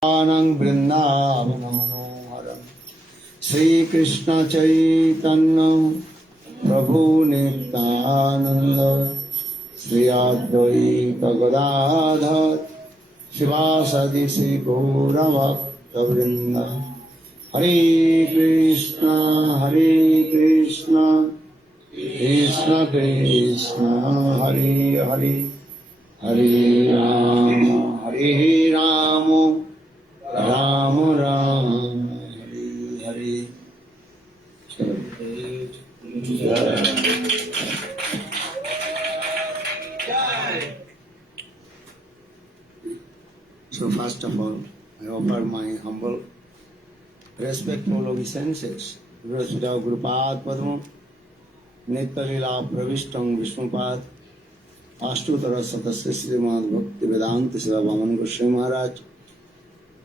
Anang Vrindavanam Manoharam Sri Krishna Chaitanya Prabhu Nityananda Sri Advaita Gadadhar Shivasadi Sri Gauravakta Vrinda Hare Krishna Krishna Krishna Hare Hare Hare Rama Ram Ram, Hare Hare. So first of all, I offer my humble, respectful obeisances to Srila Gurupad Padma, Nitya-lila Pravishtam Vishnupad, Ashtutara Satasya Srimad Bhakti Vedanta Srila Vaman Goswami Maharaj,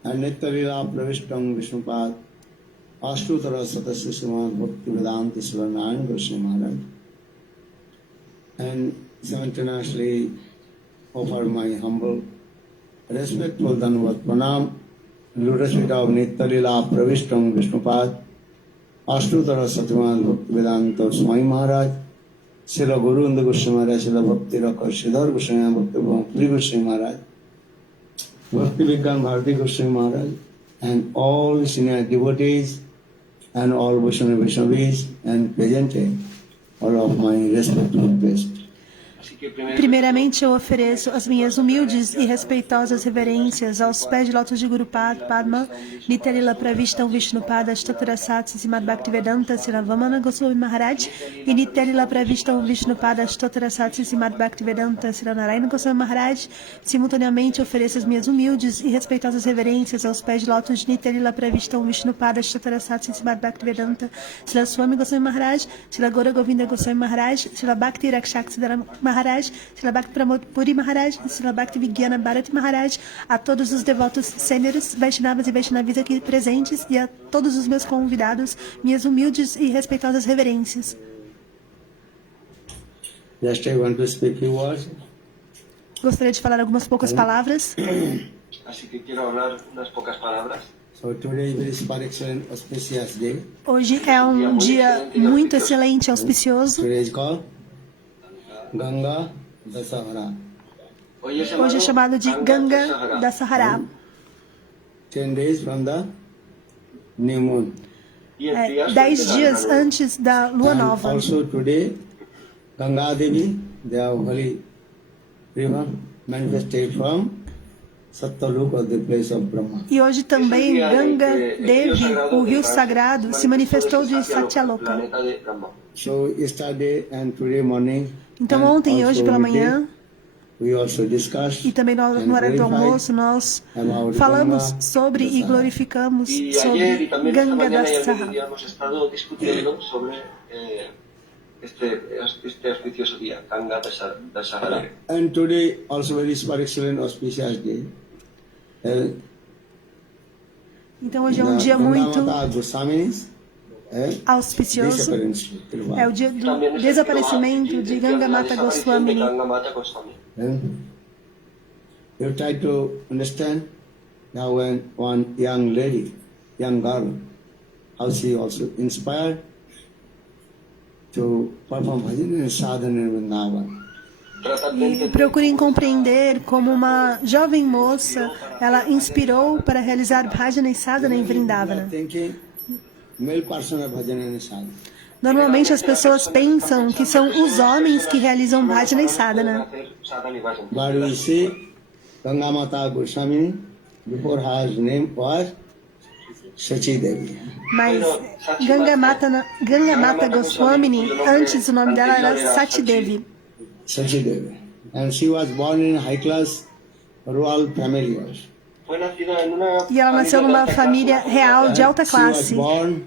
and Nitya-lila Pravishtam Vishnupad, Ashtutara Satasya Srimad Bhakti Vedanta Srila Narayan Goswami Maharaj, and simultaneously offer my humble, respectful Dhanavad Pranam, Lotus feet of Nitya-lila Pravishtam Vishnupad, Ashtutara Srimad Bhakti Vedanta Swami Maharaj, Srila Guru Unda Goswami Maharaj, Srila Bhakti Rakha Sridhar Goswami Bhakti Bhakti Goswami Maharaj, Bhakti Vigyan Bharati Goswami Maharaj, and all senior devotees, and all Vaishnavis, and presented all of my respectful best. Primeiramente, eu ofereço as minhas humildes e respeitosas reverências aos pés de lótus de Guru Padma, Nitya-lila Pravishtam Vishnupada, Ashtutara Satsi Srimad Bhaktivedanta Srilavamana Goswami Maharaj e Nitya-lila Pravishtam Vishnupada, Ashtutara Satsi Srimad Bhaktivedanta Srilanarayana Goswami Maharaj. Simultaneamente, ofereço as minhas humildes e respeitosas reverências aos pés de lótus de Nitya-lila Pravishtam Vishnupada, Ashtutara Satsi Srimad Bhaktivedanta Srila Swami Goswami Maharaj, Srila Gora Govinda Goswami Maharaj, Srila Bhakti Rakshak Siddhara Maharaj, Srila Bhakti Pramod Puri Maharaj, Srila Bhakti Vigyana Bharati Maharaj, a todos os devotos sêniores, Vaishnavas e Vaishnavis aqui presentes e a todos os meus convidados, minhas humildes e respeitosas reverências. Just I want to speak few words. Gostaria de falar algumas poucas palavras. Así que quiero hablar unas pocas palabras. So today is very super excellent, auspicious day. Hoje é um dia muito excelente, auspicioso. Today is called Ganga Dasahara. Hoje é chamado de Ganga Dasahara. 10 days from the new moon. 10 dias antes da lua And nova. also today, Ganga Devi, the holy river, manifested from Satyaloka, the place of Brahma. E hoje também Ganga Devi, o rio sagrado, se manifestou de Satyaloka. So yesterday and today morning, Então ontem e hoje pela manhã, we also discussed e também no horário do almoço, nós falamos sobre e glorificamos sobre Ganga Dasahara. Hemos estado discutiendo sobre este auspicioso día, Ganga Dasahara. And today also very super excellent auspicious day. Então hoje é um dia muito Goswamis, auspicioso. É o dia do desaparecimento de Ganga Mata Goswami. You try to understand now when one young lady, young girl, how she also inspired to perform bhajan and sadhana in Vrindavan. E procurem compreender como uma jovem moça, ela inspirou para realizar bhajana e sadhana em Vrindavana. Normalmente as pessoas pensam que são os homens que realizam bhajana e sadhana. But we see Ganga Mata Goswami, before her name was Sachi Devi. Mas Ganga Mata Goswamini, antes o nome dela era Sati Devi. Sachi Devi. And she was born in high class royal family. E ela nasceu numa família real de alta She was classe. born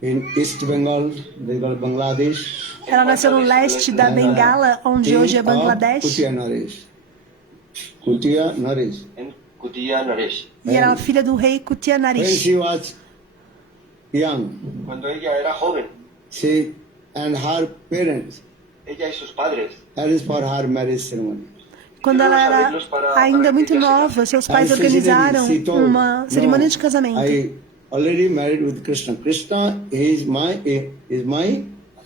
in East Bengal, Bangladesh. Ela nasceu no leste da Bengala, onde hoje é Bangladesh. Kutia Naresh. Kutia Naresh. En Kutia Naresh. E era filha do rei Kutia When Narish. she was young, Cuando ella era joven, she and her parents ella y sus padres arranged for her marriage ceremony. Quando ela era ainda muito nova, seus pais organizaram uma cerimônia de casamento. I already married with Krishna. Krishna is my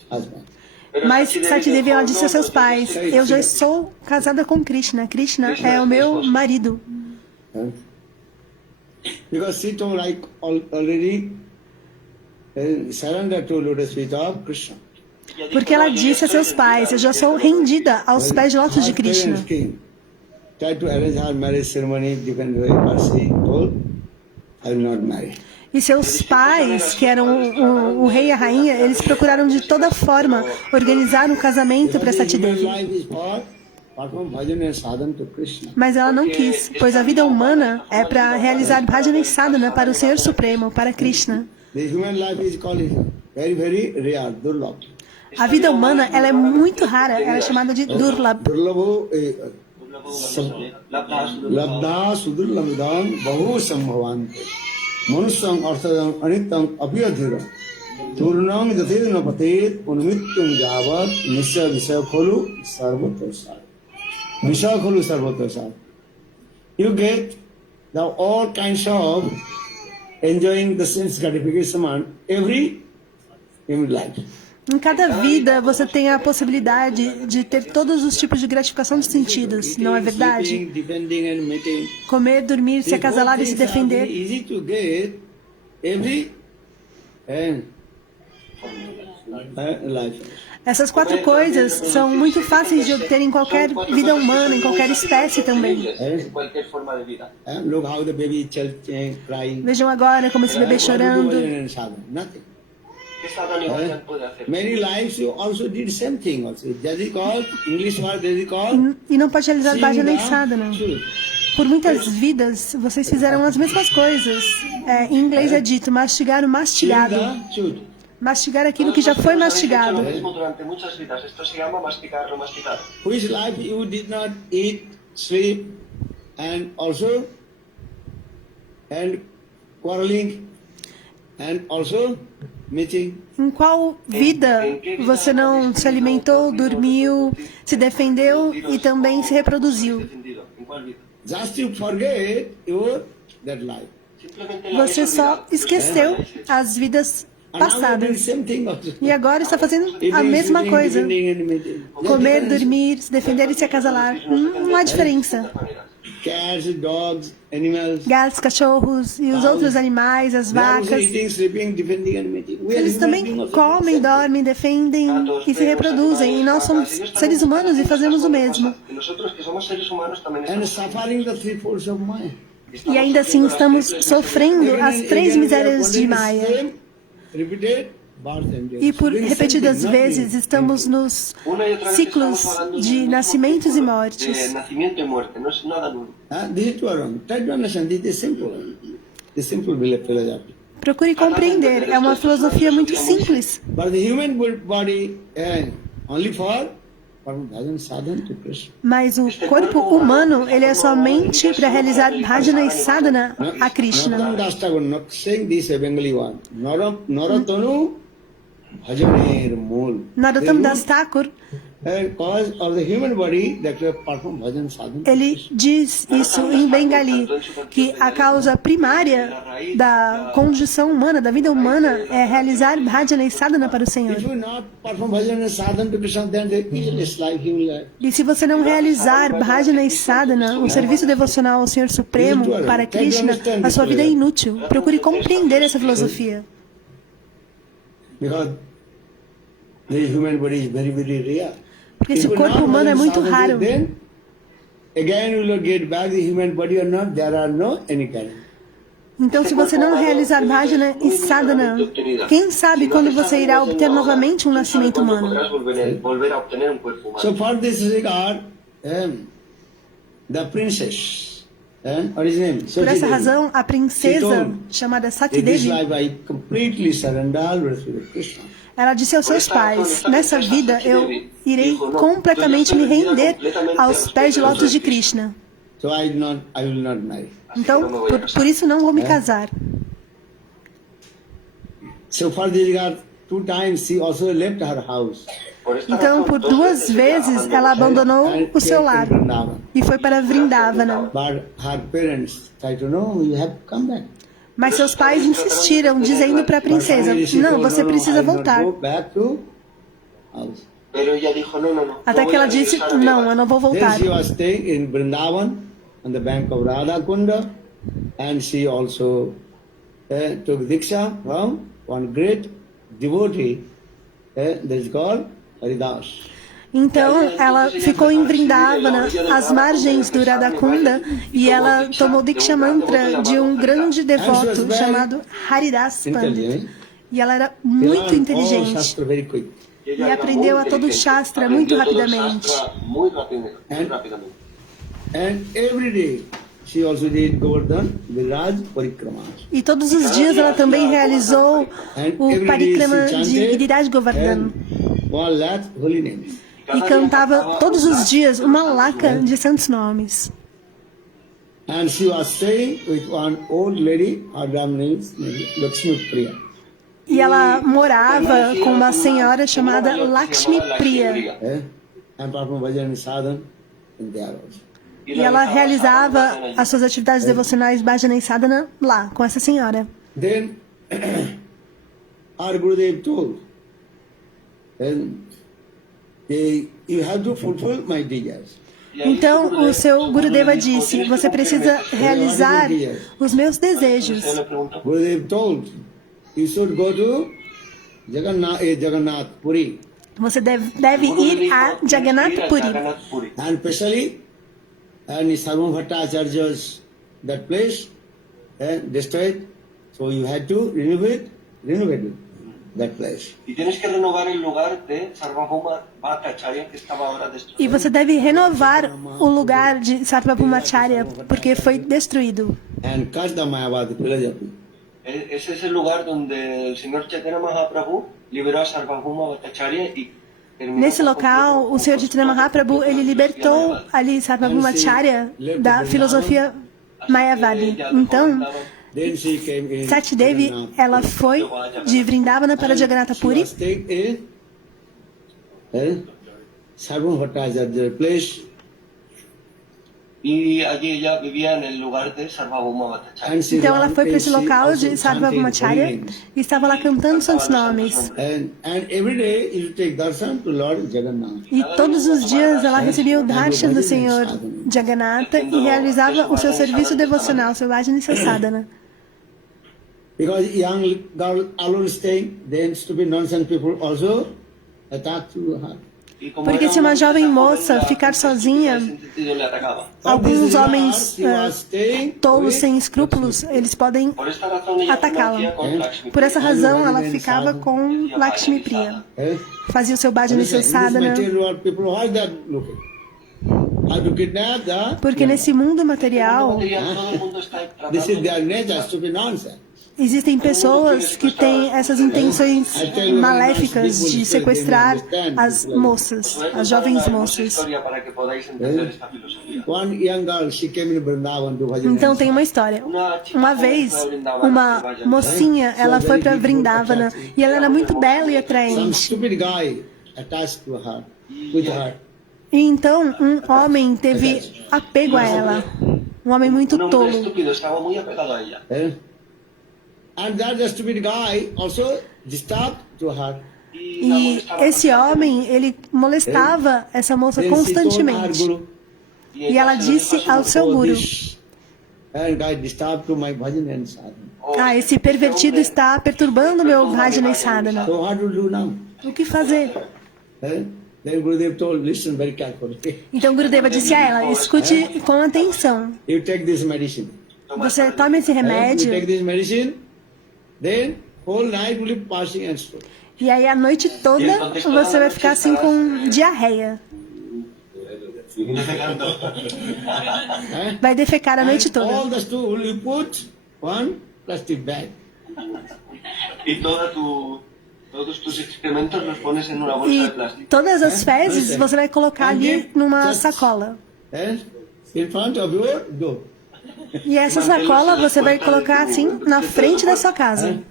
husband. Mas Sati Devi, ela disse a seus pais: eu já sou casada com Krishna. Krishna é o meu marido. Because she told I already surrendered to lotus feet of Krishna. Porque ela disse a seus pais: eu já sou rendida aos pés de lótus de Krishna. Tried to arrange her marriage ceremony different way, but she told, I will not marry. E seus pais, que eram o rei e a rainha, eles procuraram de toda forma organizar um casamento para Sati Devi. Mas ela não quis, pois a vida humana é para realizar bhajana e sadhana para o Senhor Supremo, para Krishna. A vida humana, ela é muito rara, ela é chamada de Durlabh. Labdha sudurlabdhan bahu sambhavante manusyam arthadam anitam abhyadhira turnam gatirna patet unmittum javat nisya visaya kholu sarvatosar. You get the all kinds of enjoying the sense gratification on every human life. Em cada vida você tem a possibilidade de ter todos os tipos de gratificação dos sentidos, não é verdade? Comer, dormir, se acasalar e se defender. Essas 4 coisas são muito fáceis de obter em qualquer vida humana, em qualquer espécie também. Vejam agora como esse bebê chorando. Many lives you also did same thing also. English word they call. E não pode realizar bhajana e sadhana. Por muitas vidas, vocês fizeram as mesmas coisas. Em inglês é dito, mastigar o mastigado. Mastigar aquilo que já foi mastigado. Which life you did not eat, sleep, and also quarreling, and also meeting. Em qual vida você não se alimentou, dormiu, se defendeu e também se reproduziu? Just to forget that life. Você só esqueceu as vidas passadas. E agora está fazendo a mesma coisa. Comer, dormir, se defender e se acasalar. Não há diferença. Cats, dogs, animals. Gatos, cachorros e os outros animais, as vacas. Eles também comem, dormem, defendem e se reproduzem. E nós somos seres humanos e fazemos o mesmo. E ainda assim estamos sofrendo as 3 misérias de Maya. E por repetidas vezes estamos nos ciclos de nascimentos e mortes. Procure compreender, é uma filosofia muito simples. Mas o corpo humano, ele é somente para realizar bhajana e sadhana a Krishna. Narottam Das Thakur, ele diz isso em Bengali, que a causa primária da condição humana, da vida humana, é realizar bhajana e sadhana para o Senhor. E se você não realizar bhajana e sadhana, um serviço devocional ao Senhor Supremo, para Krishna, a sua vida é inútil. Procure compreender essa filosofia. Porque esse corpo humano é muito raro. Então, se você não realizar bhajana e sadhana, quem sabe quando você irá obter novamente um nascimento humano? So for this regard, the princess, what is name? Por essa razão, a princesa chamada Sati Devi, ela disse aos seus pais: nessa vida eu irei completamente me render aos pés de lótus de Krishna. Então, por isso não vou me casar. So for this regard, 2 times she also left her house Por esta Então, razón, por 2 duas veces ella vezes, abandonó ela abandonou and o seu came lar to Vrindavan. e foi para Vrindavana. But her parents tried to know, you have to come back. Mas seus pais insistiram, dizendo para a princesa: But finally she não, told, você precisa I will not voltar. go back to house. Pero ella dijo, no, no, no. Até no que voy a ela disse: regresar a mi não, hogar. eu não vou Then voltar. she was staying in Vrindavan on the bank of Radha Kunda, and she also took Diksha from one great devotee that is called Haridas. Então, ela ficou em Vrindavana, às margens do Radhakunda, e ela tomou Diksha Mantra de um grande devoto chamado Haridas Pandit. Intelligent. E ela era She muito learned all inteligente. Shastra very quick. Ella E era aprendeu muy a todo inteligente. Shastra muito Aprendió todo rapidamente. Shastra muy rápidamente. And every day she also did Govardhan Viraj Parikramas. E todos os dias ela também realizou o Parikrama de Giriraj Govardhan. 1 lakh holy names. E cantava todos os dias uma laca de santos nomes. And she was staying with one old lady, her name is Lakshmi Priya. E ela morava com uma senhora chamada Lakshmi Priya. And perform bhajan sadhan in there also. E ela realizava as suas atividades devocionais Bhajana e Sadhana lá, com essa senhora. Then our Gurudev told, then you have to fulfill my desires. Então, o seu Gurudeva disse: você precisa realizar os meus desejos. Gurudev told, you should go to Jagannath Puri, Você deve ir a Jagannath Puri. and especially and Sarvam Bhattacharya's that place destroyed, so you had to renovate that place. Y tienes que renovar el lugar de Sarvabhauma Bhattacharya que estaba ahora destruido. E você deve renovar o lugar de Sarvabhaumacharya, porque foi destruído. And catch the Mayavad philosophy. Ese es el lugar donde el señor Chaitanya Mahaprabhu liberó a Sarvabhauma Bhattacharya y terminó Nesse con local, todo- o Sr. Chaitanya Mahaprabhu, ele libertou ali Sarvabhaumacharya da filosofia Mayavadi. Então, Then she came in Sati Devi, Jagannath. ela foi de Vrindavana para Jagannath She Puri was staying in Sarvam Bhattacharya's place, Y allí ella vivía en el lugar de Sarvabhauma Bhattacharya. and she Então ela learned- foi para esse and she local also de Sarvabhaumacharya chanted holy names. e estava lá cantando santos nomes. And every day you take darshan to Lord Jagannath. E todos os dias ela recebia o darshan do Senhor Jagannatha e realizava o seu serviço devocional, seu Bhajana e seu Sadhana. Because young girl alone staying, then stupid nonsense people also attack to her. Y como Porque era se uma jovem esa moça joven, ficar la sozinha, gente en ese sentido le atacaba. alguns homens She was staying tolos, with- sem escrúpulos, eles podem Por esta razón ella atacá-la. combatía con Lakshmi. Por essa razão, ela ficava com Lakshmi Priya. Fazia o seu Bhajana e seu Sadhana. material world people, why that looking? How to kidnap the... Porque nesse mundo material, Todo el mundo está This is tratando their nature, stupid nonsense. existem pessoas que têm essas intenções maléficas de sequestrar as moças, as jovens Mucha moças. historia para que podáis entender esta filosofía. One young girl, she came in Vrindavan to Bhajan. Então tem uma história. Uma vez, uma mocinha, ela foi para Vrindavana e ela era muito bela e Some atraente. stupid guy attached to her, with her. E então um homem teve apego a ela. Um homem muito Un hombre tolo. estúpido estaba muy apegado a ella. And that stupid guy also disturbed to her. E esse homem, ele molestava essa moça Then she told her constantemente. guru, E ela disse ao seu "Oh, guru: this guy disturbed to my bhajan and sadhana. ah, esse pervertido está perturbando meu Bhajana e Sadhana. So what to do now? O que fazer? Then Gurudev told, listen very carefully. Então Gurudeva disse a ela: escute com atenção. You take this medicine. Você toma esse You take remédio this medicine, then whole night will be passing and slow. e aí a noite toda você vai ficar assim com diarreia. Vai defecar a noite And all toda. the stool will you put one plastic bag. Y todos tus excrementos los pones en una bolsa de E plástico. todas as fezes você vai colocar ali numa sacola. And in front of your door. E essa sacola você vai colocar assim na frente da sua casa.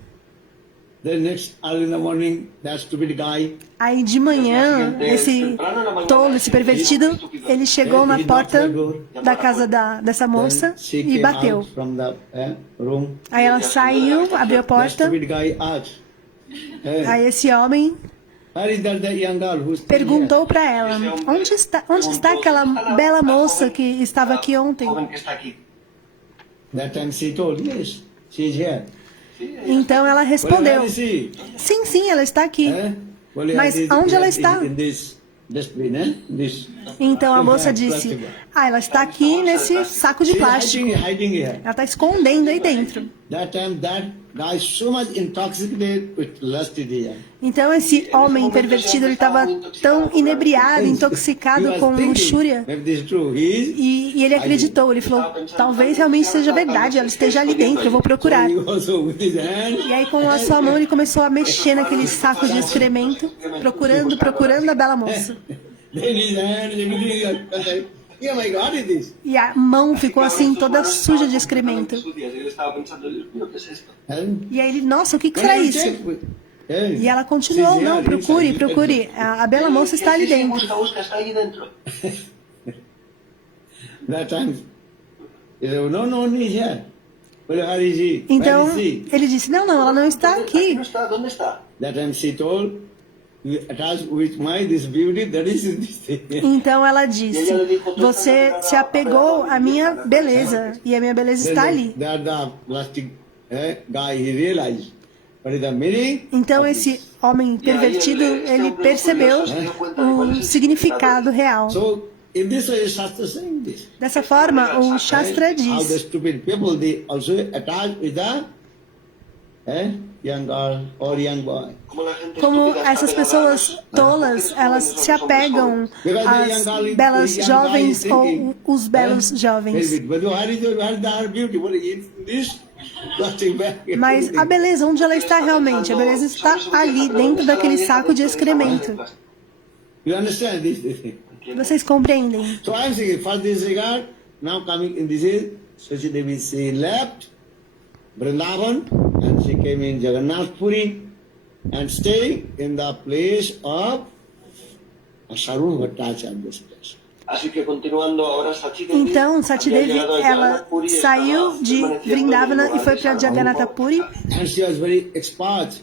Then next early in the morning, that stupid guy, Aí de manhã, esse tolo, esse pervertido, ele chegou na porta da casa dessa moça then she e came bateu. out from the room. Aí ela saiu, abriu a That porta. stupid guy asked, Aí esse homem where is that young girl who's still perguntou para ela: onde está aquela bela moça que estava aqui ontem? Joven que está aqui. here? That time she told, yes, she is here. Então ela Well, respondeu: where is she? sim, ela está aqui. Well, Mas it is onde ela in está? this dustbin, this. Então a moça disse: ela está aqui nesse saco de She's plástico. hiding here. Ela está escondendo aí dentro. That time, that guy is so much intoxicated with lust here. Então esse homem pervertido, ele estava tão inebriado, intoxicado com luxúria. If this is true, he is. E ele acreditou, ele falou: talvez realmente seja verdade, ela esteja ali dentro, eu vou procurar. He also with his hand. E aí com a sua mão ele começou a mexer naquele saco de excremento, procurando a bela moça. Then his hand, everything. Oh my God, is this? E a mão ficou assim toda suja de excremento. Ele estava pensando, Dios mío, ¿qué es esto? E aí ele: nossa, o que será isso? E ela continuou: não, procure, a bela moça está ali Sí, sí, dentro. busca, está ahí dentro. That time, he said, no, he's here. Well, where is he? Então Where is he? ele disse: não, ela não está Aquí aqui. no está, ¿dónde está? That time she told, you attached with this beauty, that is this thing. Então ela disse: você se apegou à minha beleza e a minha beleza está ali. That the plastic guy, he realized what is the meaning. Então esse homem pervertido, ele percebeu o significado real. So, in this way, Shastra is saying this. Dessa forma, o Shastra How the diz: stupid people, they also attach with the young girl or young boy. Como la gente como estúpida está essas pegada a pessoas los- tolas, elas se apegam às belas jovens ou os belos jovens. But where is the beauty? What is this plastic bag? Mas a beleza, onde ela está realmente? A beleza está ali, dentro daquele saco de excremento. You understand this? Vocês compreendem? So I am saying, first this regard, now coming in this is, Shachi Devi, she left Vrindavan and she came in Jagannath Puri and stayed in the place of Sarun Bhattacharya's place. Así que continuando ahora Sachidevi. Então, Sati había Devi, llegado a ela Jagannath Puri, saiu estaba de permaneciendo Vrindavana en el e foi lugar para de Jagannatha Puri. And she was very expert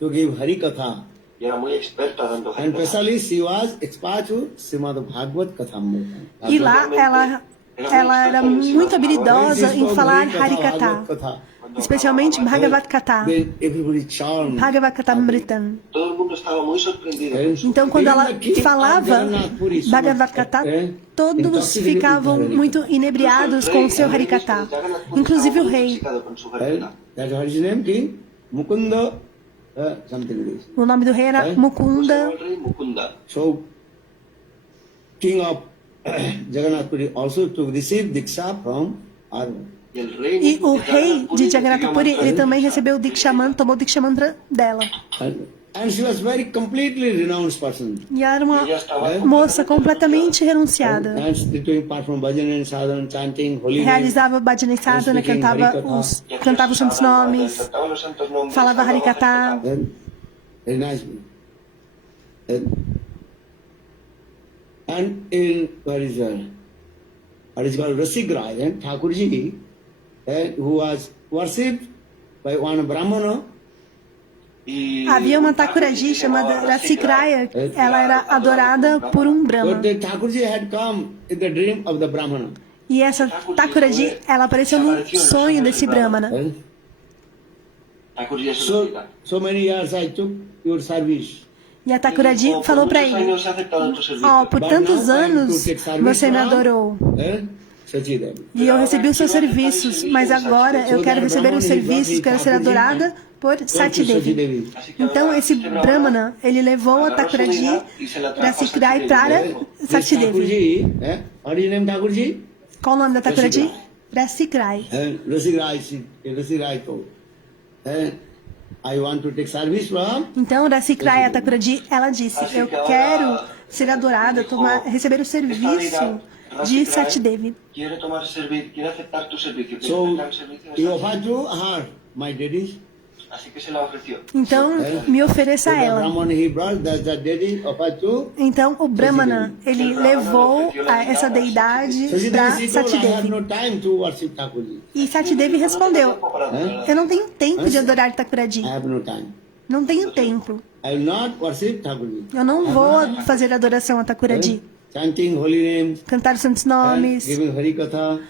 to give Harikatha. Y era muy experta dando And Harikatha. especially she was expert to Srimad Bhagavad Kathamrita. E lá ela era muito habilidosa em falar Harikatha, especialmente Bhagavad Katha, Then everybody charmed. Bhagavad Katamritam. Todo el mundo estaba muy sorprendido. Então, quando ela falava Bhagavad Katha, todos ficavam muito inebriados com o seu Harikatha, inclusive o rei. That's what his name, King Mukunda, something like this. O nome do rei era Mukunda. El rey Mukunda. So, King of Jagannath Puri also to receive Diksha from Arun. Y el rey E o de rei de Jagannatha Puri, ele recibió também recebeu o Diksha Mantra, tomou o Diksha Mantra dela. And she was very completely renounced person. E era uma ella estaba moça completamente renunciada. And doing part from bhajan and sadhana, chanting holy names. Realizava Bhajana e Sadhana, cantava os santos nomes, cantaba los santos nombres, falava cantaba Harikatha. Then, very nice. And in what is called Rasigrai, and Thakurji, who was worshipped by one Brahmana, Y Havia uma Thakuraji chamada Rasikraya, ela era adorada por um Brahma. but the Thakurji had come in the dream of the Brahmana. E essa Thakuraji, ela apareceu no sonho desse Brahmana. Thakurji es una So many years I took your service. E a Thakuraji falou para ele: años he aceptado tu servicio. ó, por tantos anos você me adorou. Sachidevi. E eu recebi os seus serviços, mas agora eu quero receber os serviços, quero ser adorada por Sati Devi. Então esse Brahmana, ele levou a Thakuraji Rasikrai para Sati Devi. What is your name, Thakurji? Qual o nome da Thakuraji? Rasikrai. Rasigrai told. I want to take service from. Então Rasikrai, a Thakuraji, ela disse: eu quero ser adorada, receber o serviço de Sati Devi. Quiere tomar servicio, quiere aceptar tu servicio, quiere So aceptar el servicio de you Sati. offer to her, my daddy. Así que se la ofreció. Então, me ofereça So a the ela. Brahman he brought the deity offered to Então, o Brahmana, ele levou essa deidade Satidevi. para She told, I have Satidevi. no time to worship Thakurji. E Satidevi respondeu, eu não tenho tempo de adorar Thakuraji. I have no time. Não tenho tempo. I will not worship Thakurji. Eu não vou fazer adoração a Thakuraji. Chanting holy names, Cantar os santos nomes, giving Harikatha,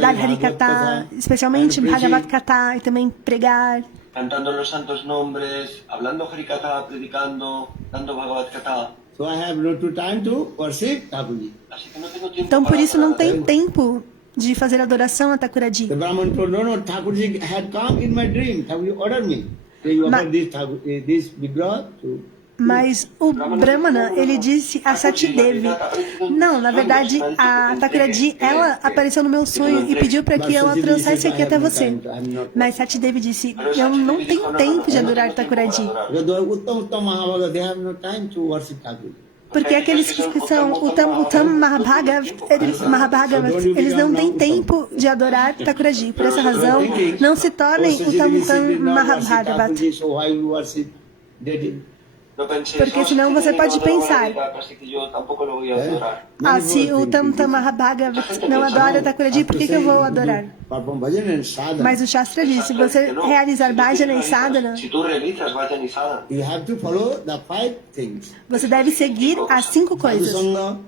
dar Harikatha, especialmente Bhagavad Katha, e também pregar, Cantando los santos nombres, hablando Harikatha, predicando, dando Bhagavad Gita. So I have no time to worship Thakurji. Así que no tengo tiempo Então, por para isso, não nada. tenho tempo de fazer adoração a Thakuraji. The Brahman told, no, Thakurji had come in my dream. Thakurji ordered me. So you offer this Vigraha to... Mas o Brahmana, ele disse a Satidevi, não, na verdade, a Thakuraji, ela apareceu no meu sonho e pediu para que ela trouxesse aqui até você. Mas Satidevi disse, eu não tenho tempo de adorar Thakuraji. Because the Uttam Mahabhaga, they have no time to worship Thakurji. Porque aqueles que são Uttam Mahabhagavas, eles não têm tempo de adorar Thakuraji. Por essa razão, não se tornem Uttam Mahabhagavat. Thakurji, so why you worship deity? No pensé, Porque "Oh, senão si você tiene pode otra pensar, Bhagavad Gita, así que yo tampoco lo voy a adorar. ah, se o Uttam Mahabhagavat não adora Thakuraji, por que eu vou adorar? Perform bhajan and sadhana. Mas o Shastra diz, se você realizar bhajana e sadhana, Si tú realizas Bhajan y Sadhana, You have to follow the 5 things. você deve seguir as 5 coisas. Sadhusanga,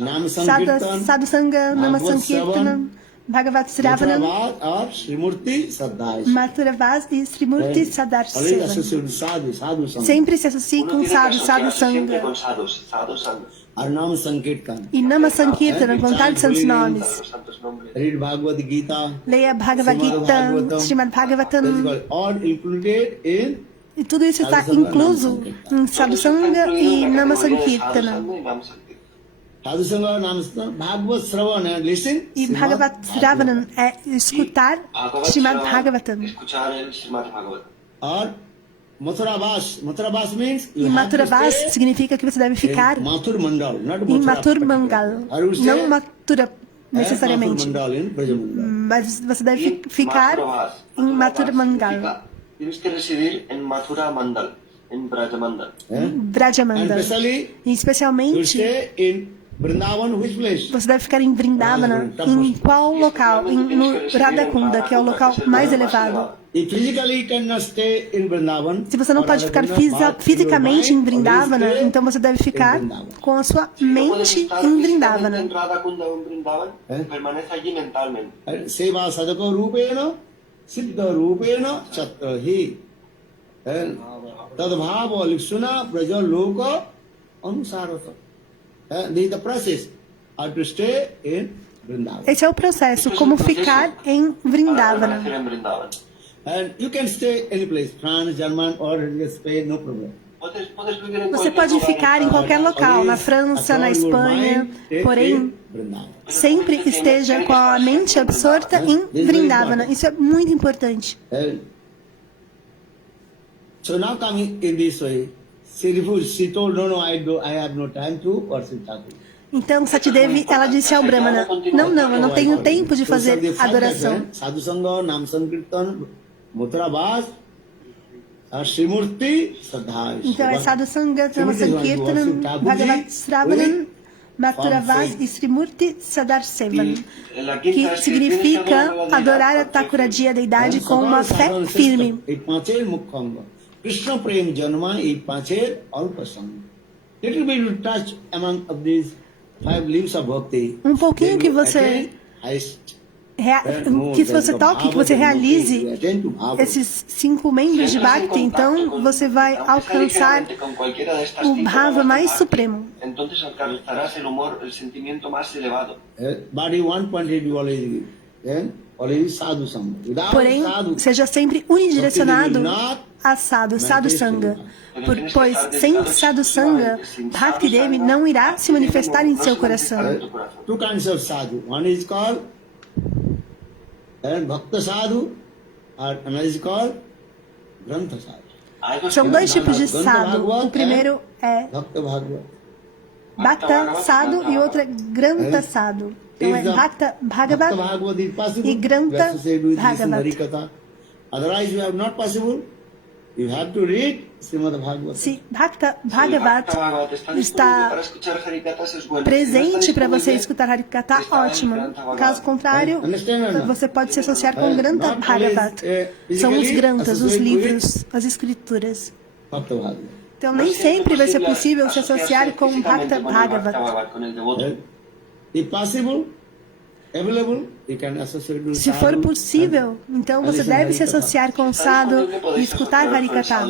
Nam Sankirtan, Sadhu Sangha, Nama Bhagavad Sankirtanam, Bhagavat Sravanam, Mutravad or Srimurti Sadhais. Mathuravas e Srimurti Sadar Always Sevan. associated with sadhu Sangha. Sempre se associe uno com tiene que Sadhu, Sadhu asociarse siempre Sangha. con Sadhu Sangha. Or Nam Sankirtan. E Nama Sankirtana, contar de santos nomes. Los santos nombres. Read Bhagavad Gita. Leia Bhagavad Gita, Srimad That is Bhagavatam. called all included in E tudo isso está incluso em Sadhu Sangha e Nama Sankirtana. Sadhu Sangha, Nam Sankirtan, Bhagavad Sravana, and listen. E Bhagavat Sravanam é escutar Srimad Bhagavatam. Escuchar el Srimad Bhagavatam. Or Mathurabhas means E you have to Mathuravas stay significa que você deve ficar in Mathur Mandal, not em Mathura Mathur particular. Mangal. Or you stay Não Mathura at necessariamente. Mathur Mandal in Brajamandal. Mas você deve Y ficar Mathuravas. em Mathura Mangal. significa, tienes que residir en Mathura Mandal, en Brajamandal. And Brajamandal. especially E you especialmente, stay in Vrindavan, which place? você deve ficar em Vrindavana. Em qual local? No Radhakunda, que é o local mais elevado. If physically you cannot stay in Vrindavan, Se você não or pode ficar Radhakunda, but fisicamente em your mind Vrindavana, always stay então você deve ficar in Vrindavan. com a sua No puedes mente estar em físicamente Vrindavana. en Radhakunda o en Vrindavan, ¿Eh? permanece allí mentalmente. Seva sadako rupena, siddha rupena, chatrahi. Tad bhava liksuna braja loka anusarata. This is the process. How to stay in Vrindavan. Esse é o processo, como ficar em Para Vrindavana. permanecer en Vrindavan. And you can stay any place, France, German, or Spain, no problem. Puedes vivir en Você cualquier pode lugar ficar em qualquer local, na França, na Espanha, porém, sempre esteja com a mente absorta em Vrindavana. Isso é muito importante. So now coming in this way, she told, no, I have no time to worship Thakur. Então, Satidevi, ela disse ao Brahmana, não, eu não tenho tempo de fazer adoração. Sadhu Sangha, Nam Sankirtan, Mutrabhas, Srimurti, Sadhais. Então, é Sadhu Sangha, Nama Sankirtanam, Bhagavat Sravanam, Mathuravas e Srimurti Sadar Sevan, que significa adorar a Thakuraji, a deidade, com uma fé firme. Krishna Prem Janma, it Pancher, Alpasang. Little bit you touch among of these 5 leaves of bhakti. Pouquinho que você que você toque, que você realize esses 5 membros de Bhakti, então você vai alcançar o Bhava mais supremo. Entonces alcanzarás el humor, el sentimiento más elevado. Body one pointed you always give. Then always sadhu sangha. Without Porém, sadhu, seja sempre unidirecionado a Sadhu Sangha. Pois sem Sadhu Sangha, Bhakti Devi não irá se manifestar em seu coração. 2 kinds of sadhu. One is called Bhakta sadhu, and another is called Grantha sadhu. São 2 tipos de sadhu. O primeiro é Bhakta Bhagavad. Bhakta Sadhu e o outro é Grantha Sadhu. Então é Bhakta Bhagavat is possible. e Grantha You have to say, do this in Bhagavat. Harikatha. Otherwise you have not possible. You have to read Srimad Bhagavatam. Se Bhakta Si Bhagavat Bhagavad está disponible está para escuchar Harikatas, es bueno. presente para você disponible, escutar Harikata, está em ótimo. Grantha Bhagavad. Caso contrário, Understand or not? você pode se associar com Grantha Not Bhagavat. always, São os physically Granthas, os associate livros, as escrituras. Bhakta Bhagavatam. Então nem sempre vai ser possível se associar com Bhakta Bhagavat. Com el devoto. If possible, available, you can associate with Se for sadhu possível, então você deve se associar com o sadhu e escutar Harikata.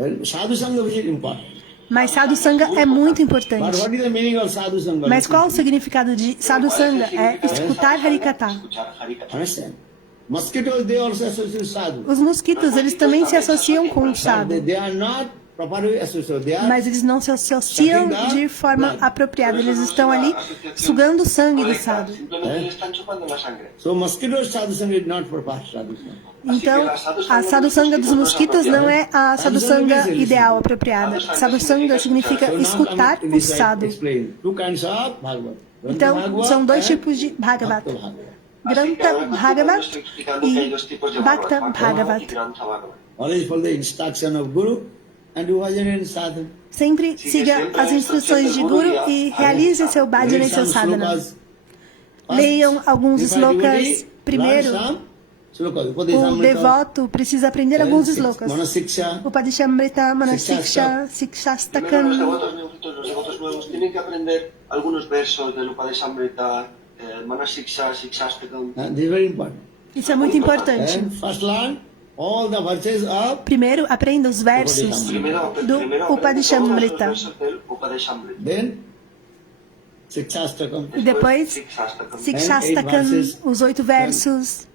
and sadhu sangha is very important. Mas sadhu sangha é muito But importante. what is the meaning of sadhu sangha? Mas qual o significado de sadhu sangha? É escutar Harikata. Understand? Mosquitoes, they also associate with sadhu. Os mosquitos, eles também se associam com o sadhu. They are not properly associated. They are Mas eles não se associam de forma apropriada. Eles estão ali sugando o sangue do sadhu. Simplemente le están chupando la sangre. so mosquitoes sadhu sangha is not for past sadhu sangha. Então, a sadhu sangha dos mosquitos não é a sadhu sangha ideal, apropriada. Sadhu sangha significa So now escutar come in o this slide, sadhu. explain. Two kinds of Bhagavad. Então, são dois tipos de Bhagavat. Grantha Bhagavat e Bhakta Bhagavat. Always follow the instruction of Guru and do bhajan and sadhana. Sempre siga as instruções de Guru e realize seu bhajana e seu sadhana. Leiam alguns slokas primeiro. O devoto precisa aprender alguns slokas. Manasiksha, Upadishamrita, Manasiksha, Primero los Sikshastakam. devotos nuevos tienen que aprender algunos versos del Upadeshamrita, Manasiksha, Sikshastakam. this is very important. Isso é muito importante. And first learn all the verses of Primeiro, aprenda os versos do Upadishamrita. then Sikshastakam E depois, Sikshastakam, os 8 versos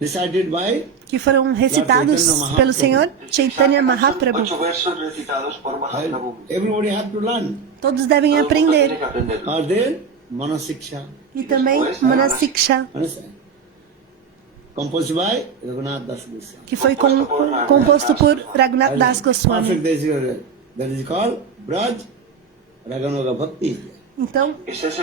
recited by que foram recitados pelo Senhor Chaitanya Mahaprabhu. 8 versos recitados por Mahaprabhu. everybody have to learn. Todos devem Todo el mundo tiene aprender. que aprender. Or then Manasiksha. E também Manasiksha, Understand? Composed by Raghunath Das Goswami. que foi composto por Raghunath Das Perfect, Goswami. that is called Braj Raganuga Bhakti. Então,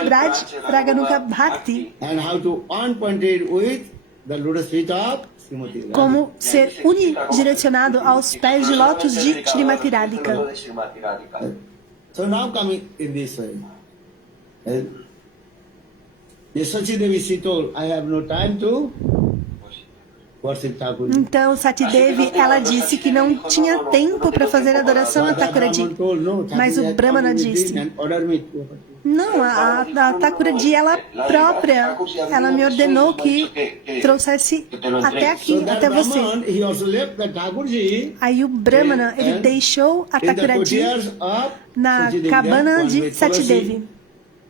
Braj Raganuga Bhakti, And how to point it with the lotus feet of Srimati Radhika. como ser unidirecionado aos pés de lótus de Srimati Radhika. So now coming in this way. Yesachi Devi she told, I have no time to worship Thakur. Então, Sati Devi, ela disse que não tinha tempo para fazer adoração a Thakurji. Mas o Brahmana disse, não, a Thakurji, ela própria, ela me ordenou que trouxesse até aqui, até você. He also left the Thakurji Aí o Brahmana, ele deixou a in the Thakurji courtyards of na Sachidevi. cabana de Tulasi Satidevi,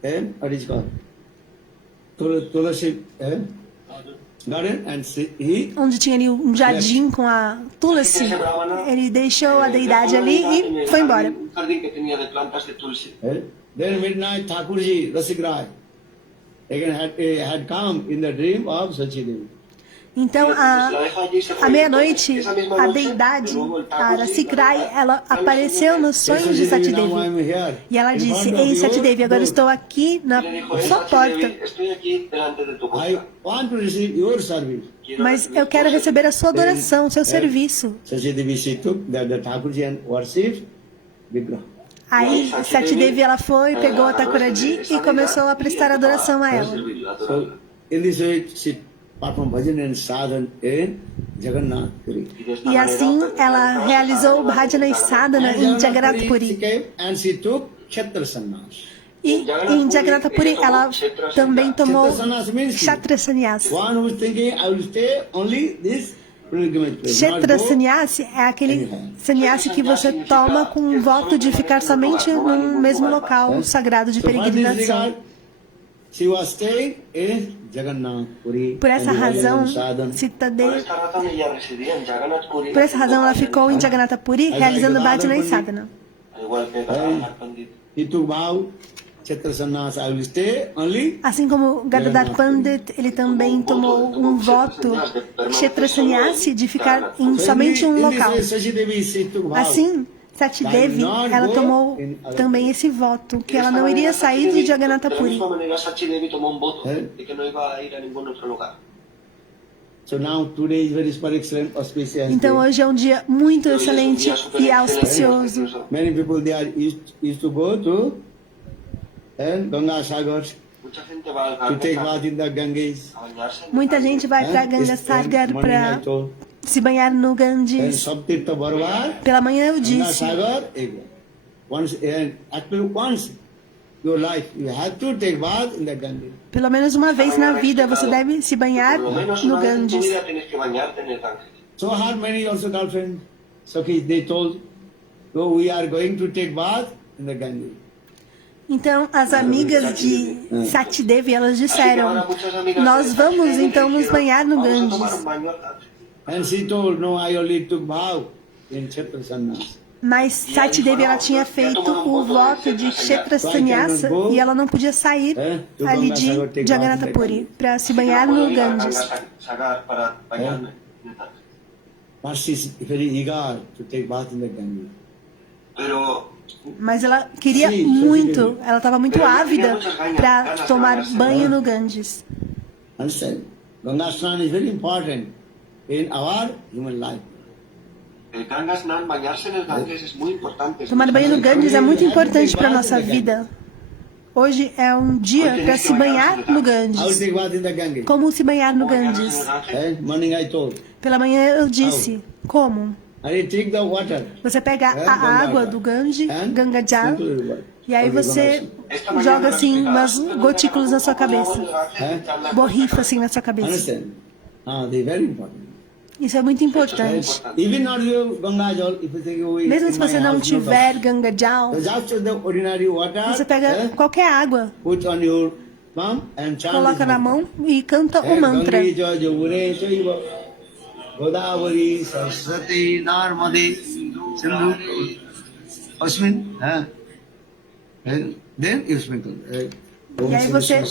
and what is called? Tulasi garden, and he onde tinha ali um jardim com a Tulasi. Ele deixou a deidade ali e foi embora. Un jardín que tenía de plantas de tulsi. then midnight Thakurji Rasik Rai again had come in the dream of Sachidevi. Então, à meia-noite, a deidade, a Rasikrai, ela apareceu nos sonhos de Satidevi. E ela disse, ei Satidevi, agora estou aqui na sua porta, Estoy aquí delante de tu I puerta. want to receive your service. mas eu quero receber a sua adoração, o seu serviço. Sachidevi she took the Thakurji and worshipped Vigraha. Aí Satidevi, ela foi, pegou a Thakurji e começou a prestar adoração a ela. So in this way she performed bhajan and sadhana in Jagannath Puri. E assim ela realizou o Bhajana e Sadhana em Jagannath She Puri. came and she took Kshetra Sannyas. E em Jagannath Puri ela também tomou Kshetra Sannyas means Kshatriya Sannyas. one who is thinking, I will stay only this pilgrimage place. not Kshetra go Sannyasi é aquele sannyasi que você toma com um voto de ficar somente num mesmo local sagrado de So for this peregrinação. regard, she was staying in Jagannath Puri. Por essa and razão, sadhana. Por Sitadevi, esta razón ella residía en Jagannath Puri. por essa razão ela ficou em Jagannath Puri realizando Bhajana e Sadhana. Al igual que Gadadhar Pandit. He took vow, Kshetra Sannyas, I will stay only. Assim como Gadadhar Pandit, ele também tomou um voto Kshetra Sannyasi de ficar em somente um local. Assim, Satidevi, ela tomou também esse voto, que ela não iria sair de Jagannath De la Puri. misma manera, Sachidevi tomó un voto de que no iba a ir a ningún otro lugar. So now today is very super excellent, auspicious Então day. hoje é um dia muito Hoje é um excelente dia super e excelente, auspicioso. precioso. Many people they are used to go to Ganga Sagar Mucha gente va al to take Ganges bath in the Ganges. a bañarse en el Muita Ganges. gente vai para Ganga Sagar para se banhar no And Ganges. Sabtirtha Barbar, Pela manhã eu Ganga disse, Sagar, once and actually once your life you have to take bath in the Ganges. pelo menos uma vez na vida você deve se banhar Por lo menos no una vez en tu Ganges. vida tienes que bañarte en el Ganges. So her many also girlfriends, Sakhis, they told, so we are going to take bath in the Ganges. Então as amigas de Satidevi, elas disseram, nós vamos então nos banhar no Vamos a tomar Ganges. un baño al Ganges. And she told, no, I only took vow in Kshetra Sannyas. Mas Satidevi, ela tinha feito o voto de Kshetra Sannyasa e ela não podia sair ali de Jagannatha Puri para se banhar no Ganges. Sagar para bañarme en el Ganges. But she's very eager to take bath in the Ganges. Pero Mas ela queria Sim, muito, ela estava muito ávida para tomar banho no Ganges. Understand? Ganga Snan is very important in our human life. el Ganga Snan, bañarse en el Ganges es muy importante. Tomar banho no Ganges é muito importante para a nossa vida. Hoje é um dia para se banhar no How to Ganges. take bath in the Ganges? Como se banhar no Bañarse en el Ganges? Ganges. Morning I told. Pela manhã eu disse, como? And you take the water. Você pega a água do Gange, And Ganga Jal, simple river. e aí você joga assim umas gotículas na sua cabeça. Borrifa assim na sua cabeça. Understand? They are very important. Isso é muito importante. Even not you Ganga Jal, if you think we Mesmo in se my você não house, no tiver Ganga Jal, just the ordinary water. você pega qualquer água, Put on your palm and chant. coloca this na mantra. mão e canta o mantra. Gange cha jamune chaiva Godavari Saraswati Narmade Sindhu Asmin. And then you sprinkle. E aí você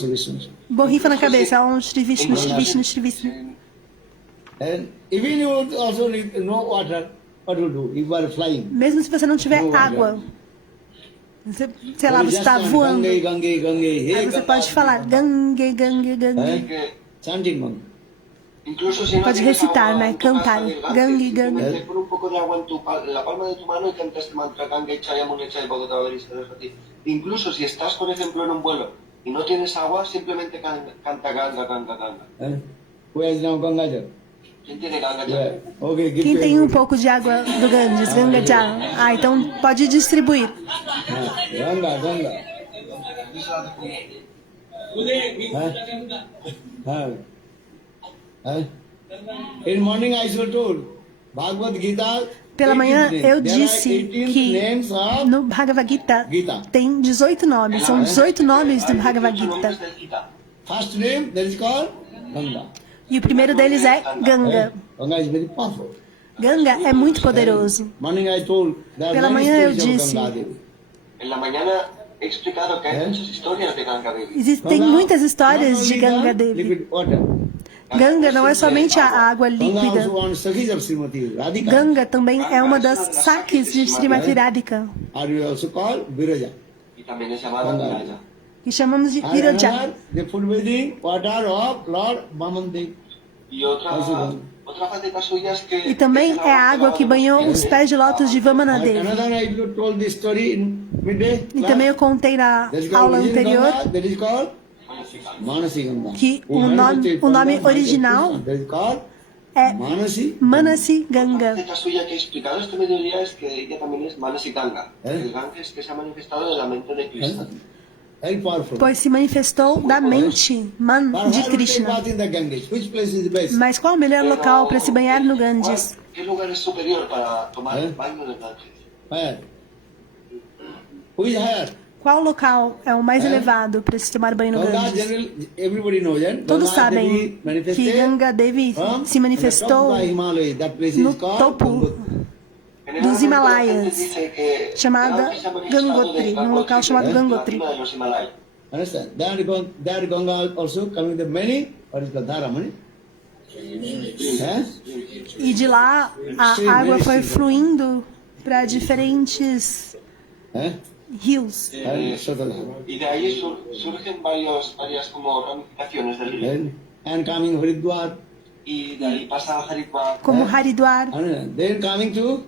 borrifa na cabeça. Om Shri Vishnu, Shri Vishnu, Shri Vishnu. And even you also need no water. What you do? You are flying. Mesmo se você não tiver água, você, sei lá, você está voando. Gange, Gange, Gange. Aí você pode falar Gange, Gange, Gange. Que Chanting man. incluso si no Puedes tienes recitar, agua né? en tu casa Cantar. del Ganges, Gange, Gange. simplemente pon un poco de agua en la palma de tu mano y canta este mantra Gange Chaya Munechai Bhagavati Saraswati. Incluso si estás, por ejemplo, en un vuelo y no tienes agua, simplemente canta Ganga, Ganga, Ganga. Who has now Ganga Jal? ¿Quién tiene Ganga Yeah. Chaya? Okay, give Quem to tem um everybody. pouco de água do Ganges, Ganga Jal? Ah, então pode distribuir. Ganga, Ganga. In morning I so told Bhagavad Gita. Pela manhã 18 eu names. There are disse 18 que names of no Bhagavad Gita Gita. tem 18 nomes, são 18 nomes do Bhagavad Gita. First name that is called Ganga. E o primeiro deles é Ganga. Ganga is very powerful. Ganga é muito poderoso. Morning I told there are Pela many manhã eu stories of disse, Ganga Devi. En la mañana he explicado que hay muchas historias de Ganga Devi. Existem Ganga, muitas not histórias de only Ganga the Devi. liquid water. Ganga não é somente a água Ganga líquida. also wants Sakhis of Srimati Radhika. Ganga também é uma das saques de Srimati Radhika, Are you also called Viraja? Y también es llamada Viraja. que chamamos de And Viraja. another, the food bathing water of Lord Vamandev. Y otra faceta suya es que... E também é a água que banhou os pés de lótus de Vamanadevi. Another I told this story in midday E class. também eu contei na That is aula called original anterior Ganga, that is called Manasi Ganga. que o nome original That is called é Manasi. Manasi Otra Ganga. faceta suya que he explicado este mediodía es que ella también es Manasi Ganga. ¿Eh? El Ganges que se ha manifestado de la mente de Krishna. Very powerful. Pois se manifestou da mente man But de how to take Krishna. bath in the Ganges? Which place is the best? Mas qual o melhor local para se banhar no Ganges? ¿Qué lugar es superior para tomar ¿Eh? el baño del Ganges? Where? Who is higher? Qual local é o mais elevado para se tomar banho no Ganga Ganges? general, everybody knows that. Todos Ganga sabem Devi que manifested Ganga Devi from se manifestou the top of the Himalaya. That place no is called topo Gangotri. dos Himalaias, chamada Ganges se ha manifestado Gangotri, desde num local chamado de la Gangotri. cima de los Himalayas. Understand? There Ganga also coming the many, what is the Dharamani? E de lá a água foi fluindo para diferentes rios. Y de ahí surgen varias como ramificaciones del río. And coming Haridwar. y de ahí pasa a Haridwar como Haridwar, And then coming to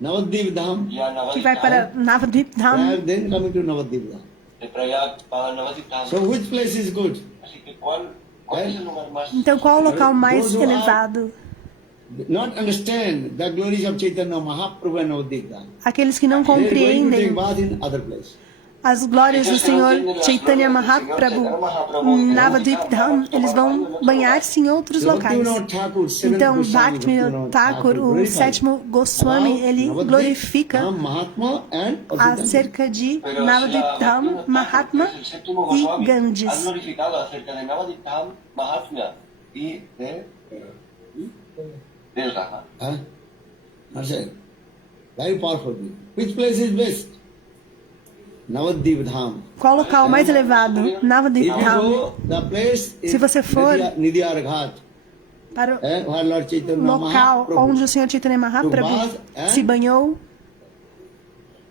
Navadvip Dham. y a que vai Navadvip para Navadvip Dham. Prayag, then coming to Navadvip Dham. de Prayag para Navadvip Dham. So which place is good? Así que ¿cuál es el lugar más? Então, qual o local mais Those who are- elevado? Not understand the glories of Chaitanya Mahaprabhu and Navadvip Dham. Aqueles que não They are going to take compreendem bath in other place. as glórias do Senhor Chaitanya Mahaprabhu em Navadvip Dham, eles vão banhar-se em outros So locais. Bhaktivinoda Thakur, seventh Então, Goswami, Bhaktivinoda Bhaktivinoda Thakur, o glorified sétimo Goswami, about ele Navadvip glorifica Dham, Mahatma and Advaita. acerca de Pero Navadvip Dham, Mahatma el séptimo e Goswami, han Ganges. glorificado acerca de Navadvip Dham, Mahatma y de Raha. Huh? I said, very powerful. Which place is best? Navadvip Dham. Qual o local mais elevado? If Navadvip you Dham. go, the place is Se você for- Nidiyar Ghat, Para where Lord Chaitanya o local Mahaprabhu onde o Senhor Chaitanya Mahaprabhu se banhou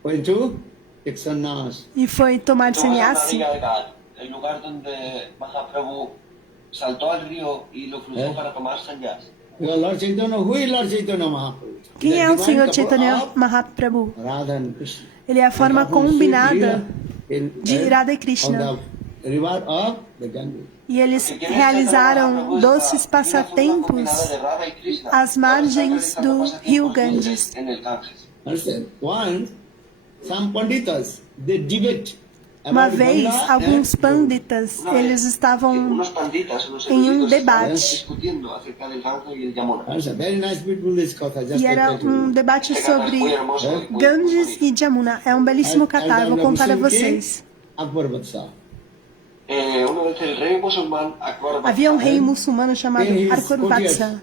went to take sannyas. e foi tomar Tú vas a sannyasi. Nadiya Ghat, el lugar donde Mahaprabhu saltó al río y lo cruzó para tomar sannyas. Because Lord Chaitanya, who is Lord Chaitanya Mahaprabhu? Quem é o The Senhor divine Chaitanya couple of Mahaprabhu? Radha and Krishna. Ele é a forma combinada de Radha e On Krishna. the river of the Ganges. E eles realizaram doces passatempos às margens do rio Ganges. Understand? Once, some panditas, they debate Uma about vez, Ganga alguns and panditas, eles estavam unos panditas, unos em um eruditos debate. estaban discutiendo acerca del Ganges y el Yamuna. Understand? Very nice, beautiful this katha. Just e era take that to you. debate Este Ganges sobre muy hermoso y muy Ganges bonito. e Jamuna. É um belíssimo At the catar, vou time of contar a Muslim vocês. king, Akbar Badshah. Una vez el rey musulmán Akbar Havia um rei Badshah muçulmano chamado Em Arkur Vatsa.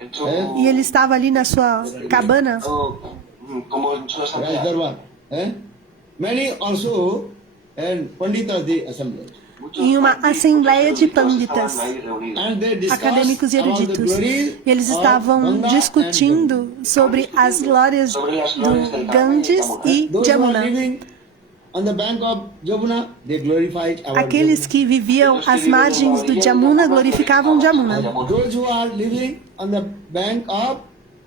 entró E ele estava ali na sua cabana. como en su Raj asamblea. Darbar. Many also and panditas they assembled. Em uma assembleia de panditas, Estaban ahí reunidos. And they discussed acadêmicos e about the eruditos. glories E eles of estavam Ganga and discutindo sobre as glórias do Ganges e Those who are Jamuna. living on the bank of Jamuna, they glorified our Aqueles que viviam às margens do Jamuna glorificavam Jamuna. Jamuna. Those who are living on the bank of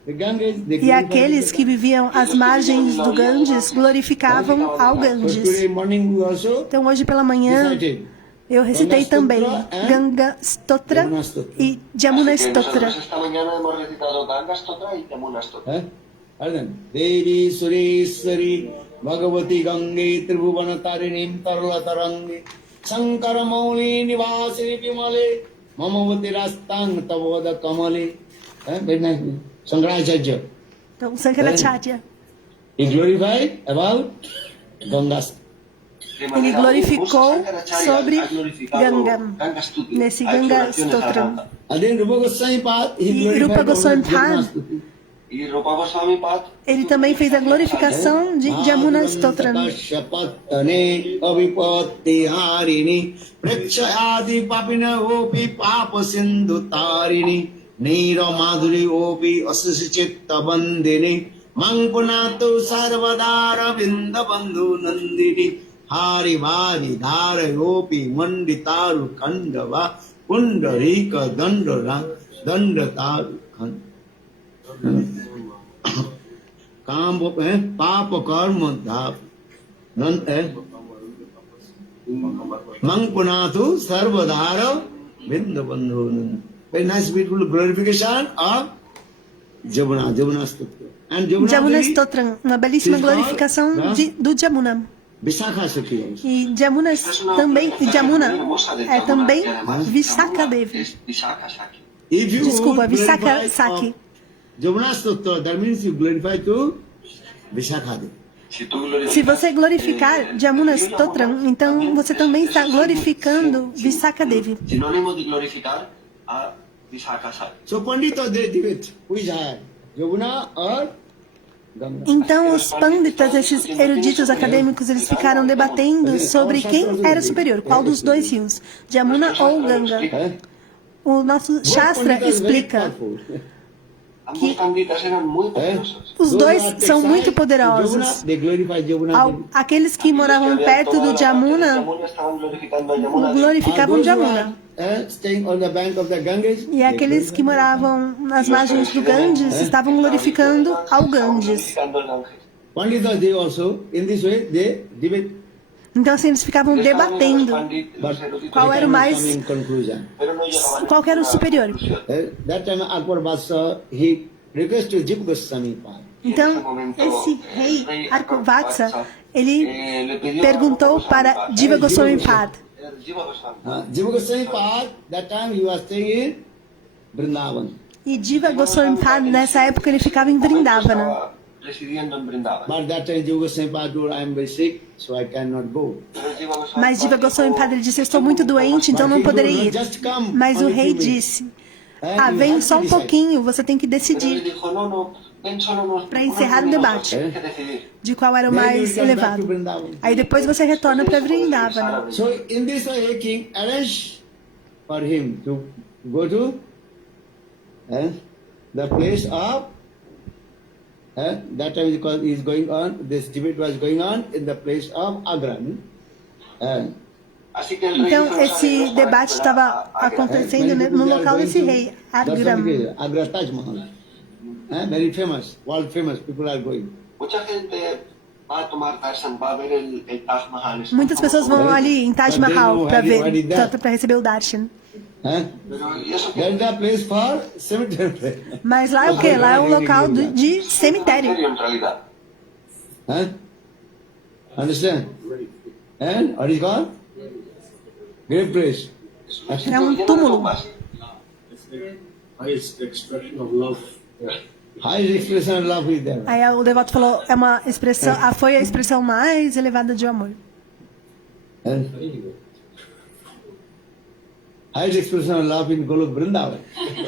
the Ganges, they E glorified aqueles que viviam às margens do Ganges glorificavam ao So Ganges. today morning we also Então hoje pela manhã recited eu recitei também Ganga Stotra e Jamuna Así que Stotra. nosotros esta mañana hemos recitado Ganga Stotra y Yamuna Stotra. Arden Devi Sureshwari Bhagavati Gange Tribhuvana Tarinim Tarla Tarangi Sankara Mauli Nivasini Pimale Mamavati Rastang Tavoda Kamale. Very nice. Shankaracharya. Então, Sankaracharya. He glorified about Gangas. Ele glorificou sobre Gangam, nesse Ganga Stotram. And then Rupa Goswami Pad, he E glorified Rupa over Goswami Pad, Jagannath. Y Rupa Goswami Pad ele também fez a glorificação de Jamuna Stotram. Shapatane avipatti harini prekshayadi papina opi papa sindhu tarini nira madhuri opi asasichitta bandini mangpunato sarvadara vinda bandhu nandini hari vadi dhara opi manditaru kandava pundarika dandara dandataru kandava काम पाप कर्म धाप मंग पुनाथु सर्वधार बिंद बंधु very nice beautiful glorification of Jamuna Stotra and Jamuna Devi Stotram, uma belíssima glorificação do Jamuna. Visakha Sakhi. E Jamuna também, e Jamuna é também Visakha Devi. es Visakha Saki. If you Desculpa, glorify Visakha Saki. Jamuna Stotra, that means you glorify to Visakha Devi. Si tú glorificas, Se você glorificar Jamuna Stotram, então você também está glorificando Visakha Devi. sinónimo de glorificar a Visakha Saki. So Pandita they debate who is higher, Jamuna or Ganga. Então os panditas, esses eruditos acadêmicos, eles ficaram debatendo sobre quem era superior, qual dos dois rios, Jamuna ou Ganga. O nosso Shastra explica Ambos panditas eran muy poderosos. os dois são muito poderosos. They glorify Jamuna. Aqueles que moravam perto do Jamuna Estaban glorificando a Yamuna. glorificavam Jamuna. staying on the bank of the Ganges. E aqueles que moravam nas margens do Ganges estavam glorificando ao Ganges. Glorificando el Ganges. Pandita, they also, in this way, they debate. Então assim eles ficavam debatendo qual era o mais, Coming conclusion. Pero no llegaban a qual que era o ninguna superior. conclusión. That time Akbar Badshah, he requested Jiva Goswami Pad. Então esse rei Arkovatsa, ele perguntou para Jiva Goswami Pad. Jiva Goswami. Jiva Goswami Pad, that time he was staying in Vrindavan. E Jiva Goswami Pad, nessa época, ele ficava em Vrindavana. Estaba residiendo en Vrindavan. But that time Jiva Goswami Pad told, I am very sick, so I cannot go. Pero Jiva Goswami Mas Jiva Goswami Pad ele disse, eu estou muito doente, então não poderei ir. Mas o rei disse, vem só um pouquinho, você tem que Pero él decidir dijo, no, ven solo unos para encerrar o debate tienes que decidir. de qual era o mais elevado. Aí depois você retorna para Vrindavana. So in this way, king arranged for him to go to the place of that time because is going on. This debate was going on in the place of Agra. Así que el rey Então hizo los esse arreglos para debate esperar estava a Agra. acontecendo no local desse rei, Agram. Agra Taj Mahal. Very famous, world famous. People are going. Mucha gente va a tomar darshan, va a ver el Taj Mahal. Es Muitas pessoas vão ali em Taj Mahal para ver, But para receber o darshan. Pero, ¿y eso qué? That's the place for cemetery. Mas lá é o quê? Lá é um local de cemitério. En realidad. Understand? And what is called? Great place. É um túmulo. Highest expression of love. Highest expression of love is there. Aí o devoto falou, é uma expressão, foi a expressão mais elevada de amor. Highest expression of love in Golok Vrindavan.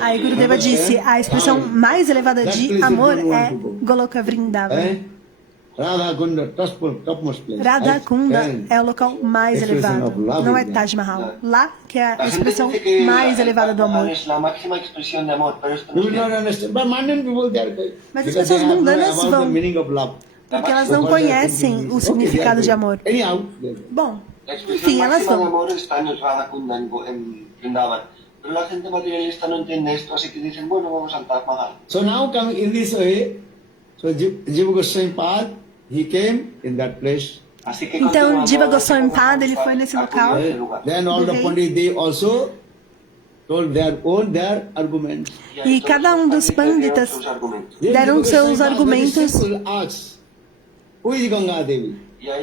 Aí Gurudeva disse, a expressão mais elevada de amor é Goloka Vrindavan. Radha Kunda, topmost place. Radha Kunda é o local mais Expression elevado, of love não é is there. Taj Mahal. Lá que é a La gente expressão dice que mais el elevada do Taj Mahal amor. es la máxima expresión de amor, pero esto no You es will not cierto. understand. But mundane people they are going. Mas as Because they pessoas have no mundanas about vão. the meaning of love. Porque elas não conhecem o significado de amor. Anyhow, they go. Bom, La enfim, expresión elas máxima de vão. amor está en el Radha Kunda, en Vrindavan. Pero la gente materialista no entiende esto, así que dicen, bueno, vamos al Taj Mahal. So now coming in this way, so Jiva Goswami Pad, he came in that place. Así que Então, continuando, Jiva vamos Goswami a Pad, ele buscar foi nesse a local. curioso lugar. Then all the Okay. Pandit, they also told their arguments. Y ahí E cada todos dos los pandits pânditas dieron sus argumentos. Then deram Jiva seus Goswami Pad very argumentos. simple asks, who is Ganga Devi?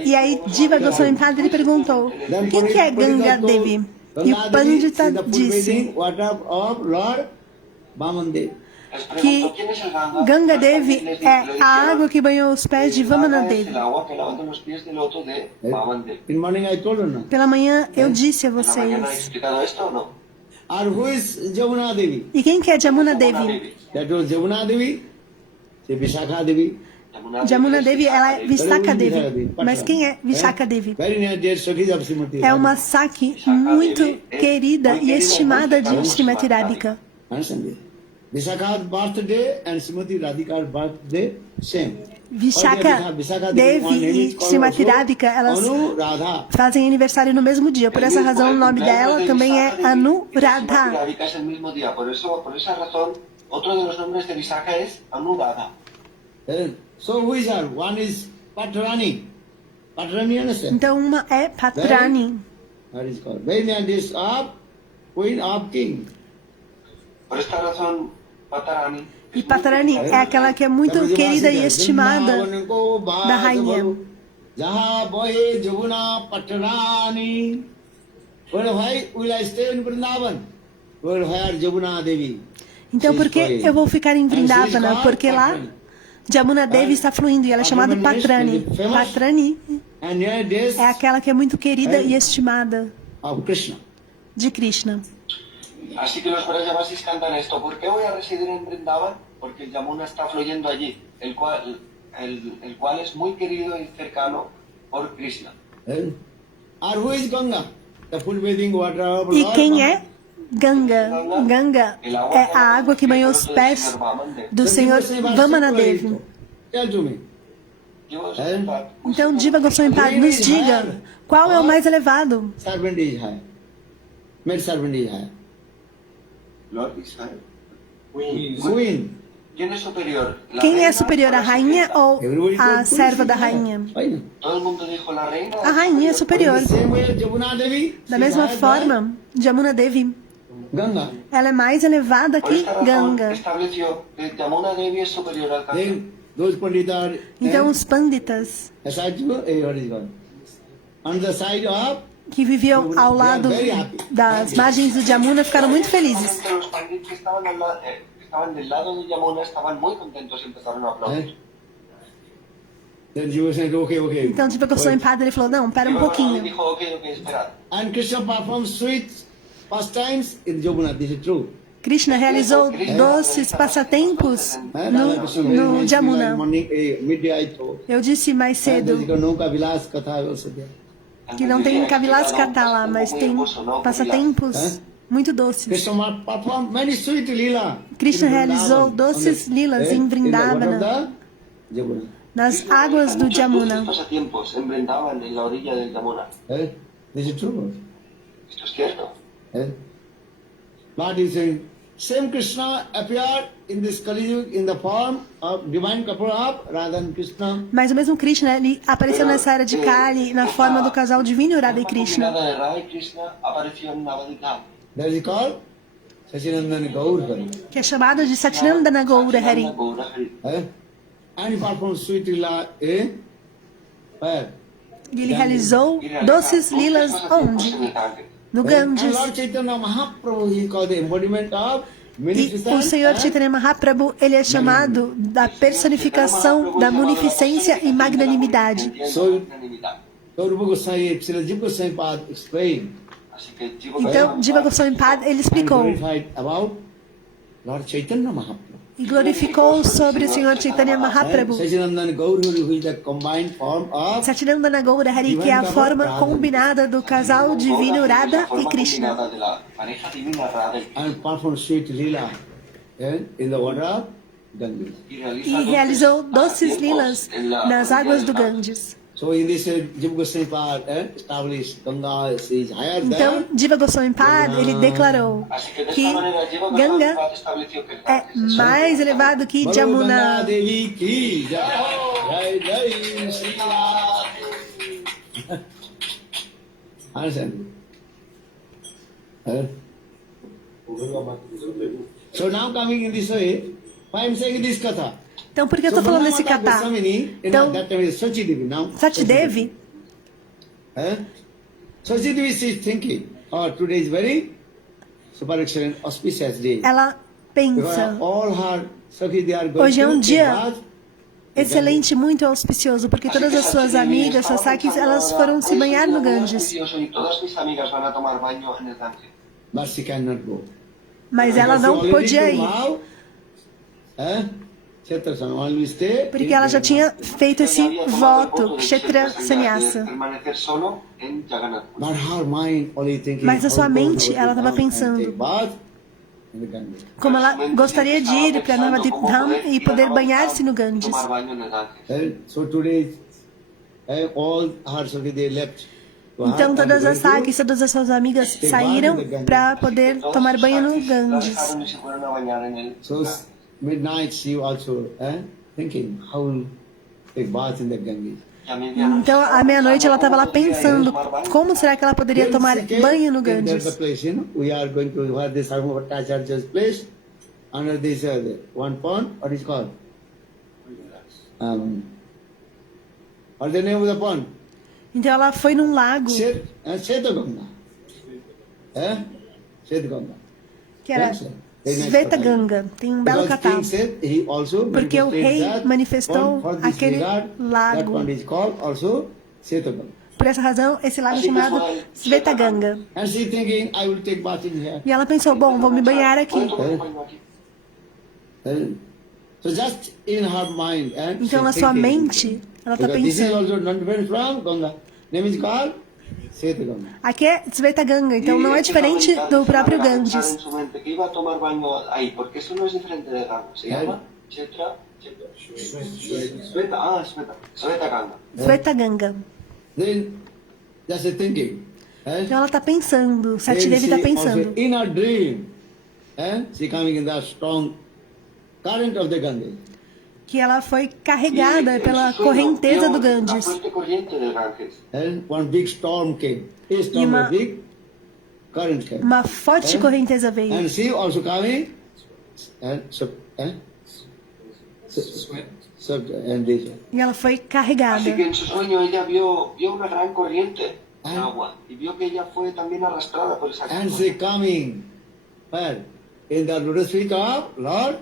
E aí Jiva Goswami Pad ele perguntou, quem que é Ganga Devi? E o Pandita disse water of Lord Vaman Dev. Les que pregunto, ¿quién es el Ganga? Ganga Los Devi pandits les é dijeron, a água que banhou os pés de el Ganga Vamana es Devi. el agua que lava los pies del loto de Vaman Dev. In morning I told her no. Pela manhã eu disse a ¿En la mañana he vocês. explicado esto o no? Or who is Jamuna Devi? E quem que é Jamuna Yamuna Devi? That was Jamuna Devi, say Vishakha Devi. Jamuna Devi, ela é Vishaka Very Devi. Mas quem é Vishaka Devi? Very near dear Sakhi of Srimati. É uma Saki muito querida e estimada de Srimati Radhika. Understand? Vishakha's birthday and Srimati Radhika's birthday same. Vishaka Devi e Srimati Radhika, elas Anu Radha. fazem aniversário no mesmo dia. Por essa razão, o nome dela também é Anuradha. Radhika es el mismo día, por esa razón, otro de los nombres de Vishaka es Anuradha. So who is her? One is Patrani. Patrani, understand? Então, uma é Patrani. That is called. Very near this of Queen of King. Por esta razón, Patarani E Patrani é aquela que é muito querida e estimada da rainha. Jaha boy Jabuna Patrani. Well, why will I stay in Vrindavan? Well, where Jabuna Devi? Então, por que eu vou ficar em Vrindavana? Porque lá Jamuna Devi está fluindo e ela é chamada Patrani. Patrani And near this é aquela que é muito querida e estimada of Krishna. de Krishna. Así que los Brajavasis cantan esto. ¿Por qué voy a residir en Vrindavan? Porque el Yamuna está fluyendo allí, el cual es muy querido y cercano por Krishna. Or who is Ganga? The full bathing water of E Lord quem Vaman. é Ganga? Ganga é a água que banhou os pés do Senhor Vamanadevi. Tell to me. Então, Jiva Goswami Pad, nos diga, qual é o mais elevado? Serpent is high. maid servant is higher? Lord is higher. Queen. ¿Quién es superior? ¿La Quem reina é superior, a o la rainha sirvienta? ou Everybody a called serva queen da is higher. rainha? Why not? Todo el mundo dijo la reina. A rainha é In superior. the same way, Jamuna Devi, Da she mesma is higher than forma, Jamuna Devi, Ganga. ela é mais elevada Por que esta razón Ganga. estableció que Yamuna Devi es superior al Ganges. Then those Pandit are Então os panditas aside what is called? On the side of que viviam ao lado das margens do Jamuna ficaram muito felizes. Realmente los pandits que estaban del lado de Yamuna estaban muy contentos y empezaron a aplaudir. then you said okay. Então, tipo, eu sou em padre, ele falou, não, pera um Y Goswami pouquinho. dijo, ok, esperad. And Krishna performed sweet pastimes in Jamuna. This is true. Krishna realizou doces passatempos no Jamuna. Morning, midday I told. Eu disse mais And there cedo is no Kavilas Katha also there. que não tem Kavilas Katha lá, mas tem passatempos muito doces. Krishna performed many sweet lila. Krishna in realizou Vrindavan, doces on the- lilas em in the water Vrindavana, of the Jamuna. nas águas do Muchos Jamuna. dulces pasatiempos en Vrindavan, en la orilla del Yamuna. This is true. Esto es cierto. Lord is saying, same Krishna appeared in this Kali Yuga in the form of divine couple of Radha and Krishna. Mas o mesmo Krishna, ele apareceu nessa era de Kali na forma do casal divino Radha e Esta Krishna. combinada de Radha y Krishna apareció en Navadvip. That is called Sachinandana Gaur Hari. Que é chamada de Satinandana Gaura Hari. And he performed sweet lila where? E ele realizou doces lilas onde? No And Ganges. Lord Chaitanya Mahaprabhu is called the embodiment of E munificence o Senhor and Chaitanya Mahaprabhu, ele é chamado da personificação da munificência e magnanimidade. So Rupa Goswami, Srila Jiva Goswami Pad explained Então, Jiva Goswami Pad, ele and explicou glorified about Lord Chaitanya Mahaprabhu. e glorificou sobre o Senhor Chaitanya Mahaprabhu. Sachinandana Gaur Hari, who is the combined form of Satinandana Gaura Hari, que é a forma combinada do casal divino Radha e Krishna. de la pareja divina Radha y Krishna. and performed sweet lila in the water of Ganges. E realizou doces lilas nas águas do Ganges. So in this Jiva Goswami Pad established Ganga is higher Então, than Jiva Goswami Pad, ele declarou Así que de que esta manera Jiva Goswami Ganga Pad estableció que el é Ganges es mais elevado que Ganga Jamuna. Devi ki jai. Jai Jai Shri Ram. Understand? So now coming in this way, why I'm saying this katha? Então, por que eu estou falando desse Brahmamata kata? Goswamini, Então, that time is Sachidevi now. Satidevi, Sachidevi is thinking, oh, today is very super excellent, auspicious day. ela Because pensa, all her Sakhi, they are going hoje é um to dia bath. excelente, muito auspicioso, porque todas as suas amigas, suas sakis, elas foram se banhar no Ganges. Y todas mis amigas van a tomar baño en el Ganges. But she cannot go. Mas ela não podia ir, porque ela já tinha feito esse voto, Kshetra Sannyasa. Permanecer solo en Jagannath. But her mind only thinking, Mas a sua how to go mente, to ela estava bath and pensando take bath in the Ganges. como ela gostaria de ir para Navadvip Dham e poder banhar-se no Ganges. Tomar baño en el Ganges. So today, all her Sakhi, they left. to her Então and todas going as to sakis, todas as suas amigas saíram para poder tomar banho no Todas Ganges. dejaron y se fueron a bañar en el So midnight she also thinking how will take bath in the Ganges. Y a medianoche, Então, à meia-noite, ela estava lá pensando como será que ela poderia tomar banho no In the Ganges. place, we are going to where this Sarvabhattacharya's place, under this one pond, what is called? What's the name of the pond? Então ela foi num lago Shetaganga. Shetaganga. que era Svetaganga. Tem um belo Because catálogo. king said he also Porque o rei manifested that manifestou for this aquele regard, lago. that pond is called also Shetaganga. Por essa razão, esse lago é chamado Svetaganga. And she thinking, I will take bath in here. E ela pensou, bom, vou me banhar aqui. ¿puedo tomar un baño aquí? So just in her mind, and Então, na she's sua thinking, mente, ela está because this is pensando. also not different from Ganga. Name is called Shetaganga. Aqui é Svetaganga, então não é diferente do próprio Ganges. En su mente que iba a tomar baño ahí, porque eso no es diferente de Ganga. Se llama Svetaganga. Svetaganga. Then just thinking. Então ela está pensando, Sati Then Devi está she also pensando. in a dream, she coming in the strong current of the Ganges. Que ela foi Y carregada en pela su sueño correnteza do vio la Ganges. fuerte corriente del Ganges. One big storm came. A storm, uma- a big current came. Uma forte correnteza veio. And she also coming, and this. E ela foi Así que carregada. en su sueño ella vio una gran corriente de agua y vio que ella fue también arrastrada por esa And corriente. she coming, where? In the lotus feet of Lord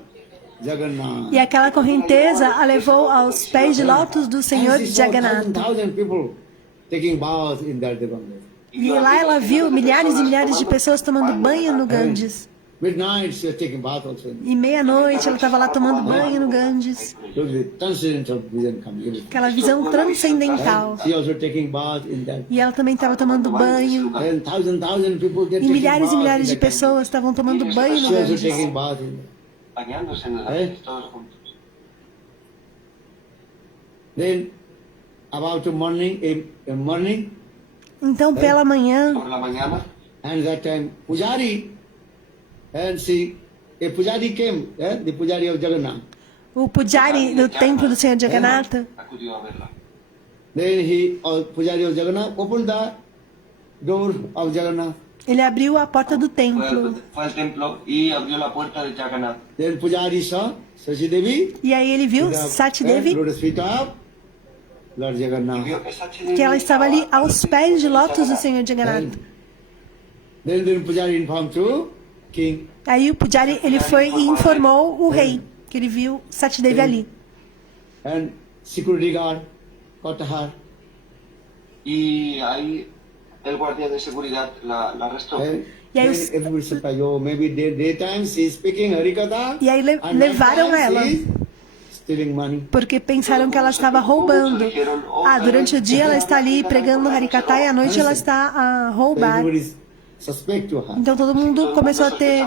Jagannath. E aquela correnteza a levou aos pés de lótus do Senhor And she saw Jagannatha. thousand people taking baths in that Ganges. E lá ela viu milhares e milhares de pessoas tomando banho no Ganges. Midnight she was taking bath also. E meia-noite ela estava lá tomando banho no Ganges. Look, the transcendental vision coming. Aquela visão transcendental. She also taking bath in that. E ela também estava tomando banho. And thousand people get E taking milhares e bath milhares in de that pessoas estavam tomando banho no Ganges. She also Ganges. taking bath in that. Bañándose en el Ganges todos juntos. Then about the morning, in morning, Então, pela manhã, Por la mañana, and that time Pujari, and a Pujari came, the Pujari of Jagannath. o Pujari do templo do Senhor Jagannatha, acudió a verla. Then Pujari of Jagannath opened the door of Jagannath. ele abriu a porta do templo. Fue al templo y abrió la puerta de Jagannath. Then Pujari saw Sachi Devi, E aí ele viu Sati Devi, lotus feet of Lord Y Jagannath. vio que Sati Devi que ela estava ali aos pés de lótus do Senhor Jagannatha. Then Pujari informed to king. Aí o Pujari ele foi e informou o rei que ele viu Sati Devi ali. And security guard caught her. Y ahí el guardia de seguridad la arrestó. And E aí then os- everybody said, oh, maybe daytime she is speaking Harikatha. E aí and levaram nighttime ela. she is stealing money. Porque pensaram que ela estava roubando. Ah, durante o dia ela está ali pregando Harikata e à noite ela está a roubar. Everybody suspect to her. Então todo mundo começou a ter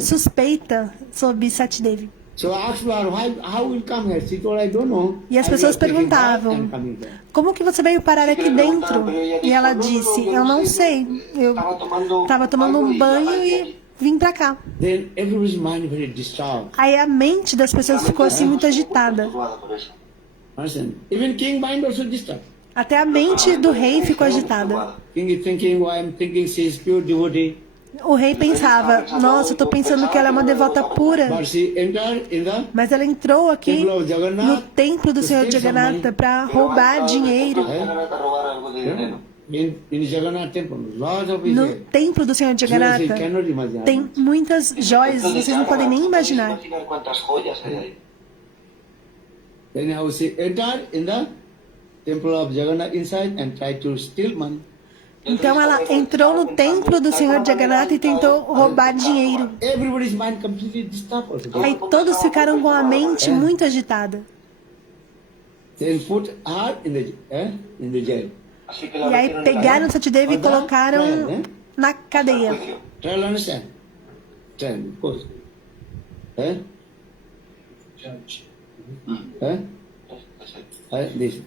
suspeita sobre Sati Devi. So I asked her, how will come here? She told, I don't know. E as I pessoas was taking bath perguntavam, and coming there. como que você veio parar aqui dentro? E ela disse, eu não sei, eu estava tomando um banho e vim pra cá. Then everybody's mind very disturbed. Aí a mente das pessoas ficou assim muito agitada. Perturbada por eso. Understand? Even king mind also disturbed. Até a mente do rei ficou agitada. King is thinking, why I'm thinking she is pure devotee. O rei pensava, nossa, eu estou pensando que ela é uma devota pura. But she entered in the Mas ela entrou aqui temple of no Jagannath templo do Senhor Jagannatha para roubar dinheiro. Jagannath a robar algo de dinero. in Jagannath temple. Lots of No is templo do Senhor there. Jagannatha You cannot imagine. tem muitas joias, Entonces, vocês não podem nem ¿podéis imaginar. imaginar cuántas joyas hay ahí. Then how she entered in the temple of Jagannath inside and tried to steal money. Então ela entrou no templo do Senhor Jagannatha e tentou roubar dinheiro. Everybody's mind completely disturbed also. Aí todos ficaram com a mente muito agitada. Then put her in the jail. Así que la E aí metieron en la pegaram Sati Devi e Para colocaram na cadeia. juicio. Try to understand. Try, of course. This.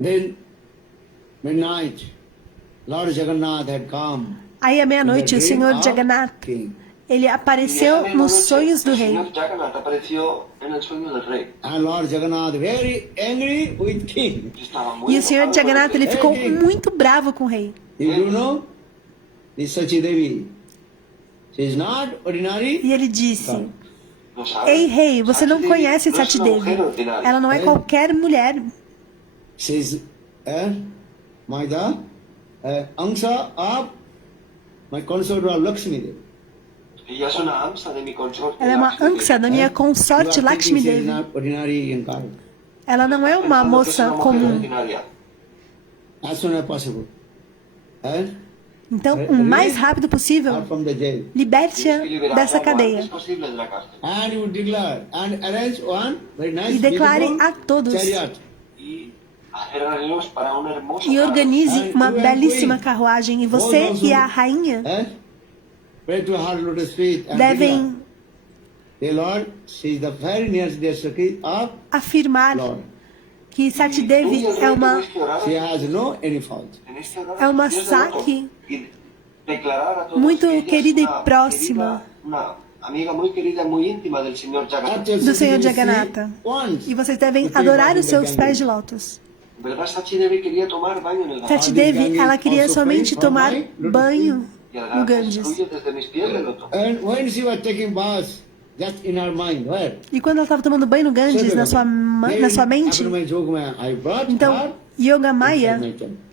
Then midnight, Lord Jagannath had come. Aí à in the meia-noite o dream Senhor of Jagannatha, king. ele Y esa apareceu misma nos noche, sonhos do el rei. señor Jagannath apareció en el sueño del rey. And Lord Jagannath very angry with king. Y estaba muy E o Senhor enojado con el Jagannatha ele rey. ficou muito bravo com o rei. You know, this Sachi Devi, she is not ordinary. E ele disse: No sabe. Ei, rei, você não Sati conhece no es Sati una Devi. mujer ordinaria. Ela não é qualquer mulher. She is my Angsa of my consort of Lakshmi Devi. Ella es una amsa de mi consorte. Ela é uma Lakshmi Devi. ânsia da minha consorte You are Lakshmi thinking she is Devi. not ordinary in Kara. Ela não é uma Pensando que es moça una mujer comum. ordinaria. As soon as possible. Então, o mais rápido possível, Out from the jail. liberte-a Y liberarla dessa lo cadeia. antes posible de la cárcel. And you declare and arrange one very nice E declare beautiful a todos chariot. Y hacer arreglos para un hermoso e carro. organize uma belíssima carruagem. E você e a rainha Pray to her lotus feet and devem declare, Lord, she is the very nearest destiny of afirmar Lord. que Sati Devi é uma She has no any fault. é uma Saki muito querida e próxima amiga muy querida, muy íntima del Señor Jagannath. do Senhor Jagannatha. E vocês devem adorar os seus pés de lótus. ¿Verdad? Sati Devi quería tomar baño en el Ganges. Sati Devi, ela queria somente tomar banho Y el no Ganges Ganges. fluye desde mis pies del loto. And when she was taking bath, just in her mind, where? E quando ela estava tomando banho no Ganges, na sua mente, então Yoga Maya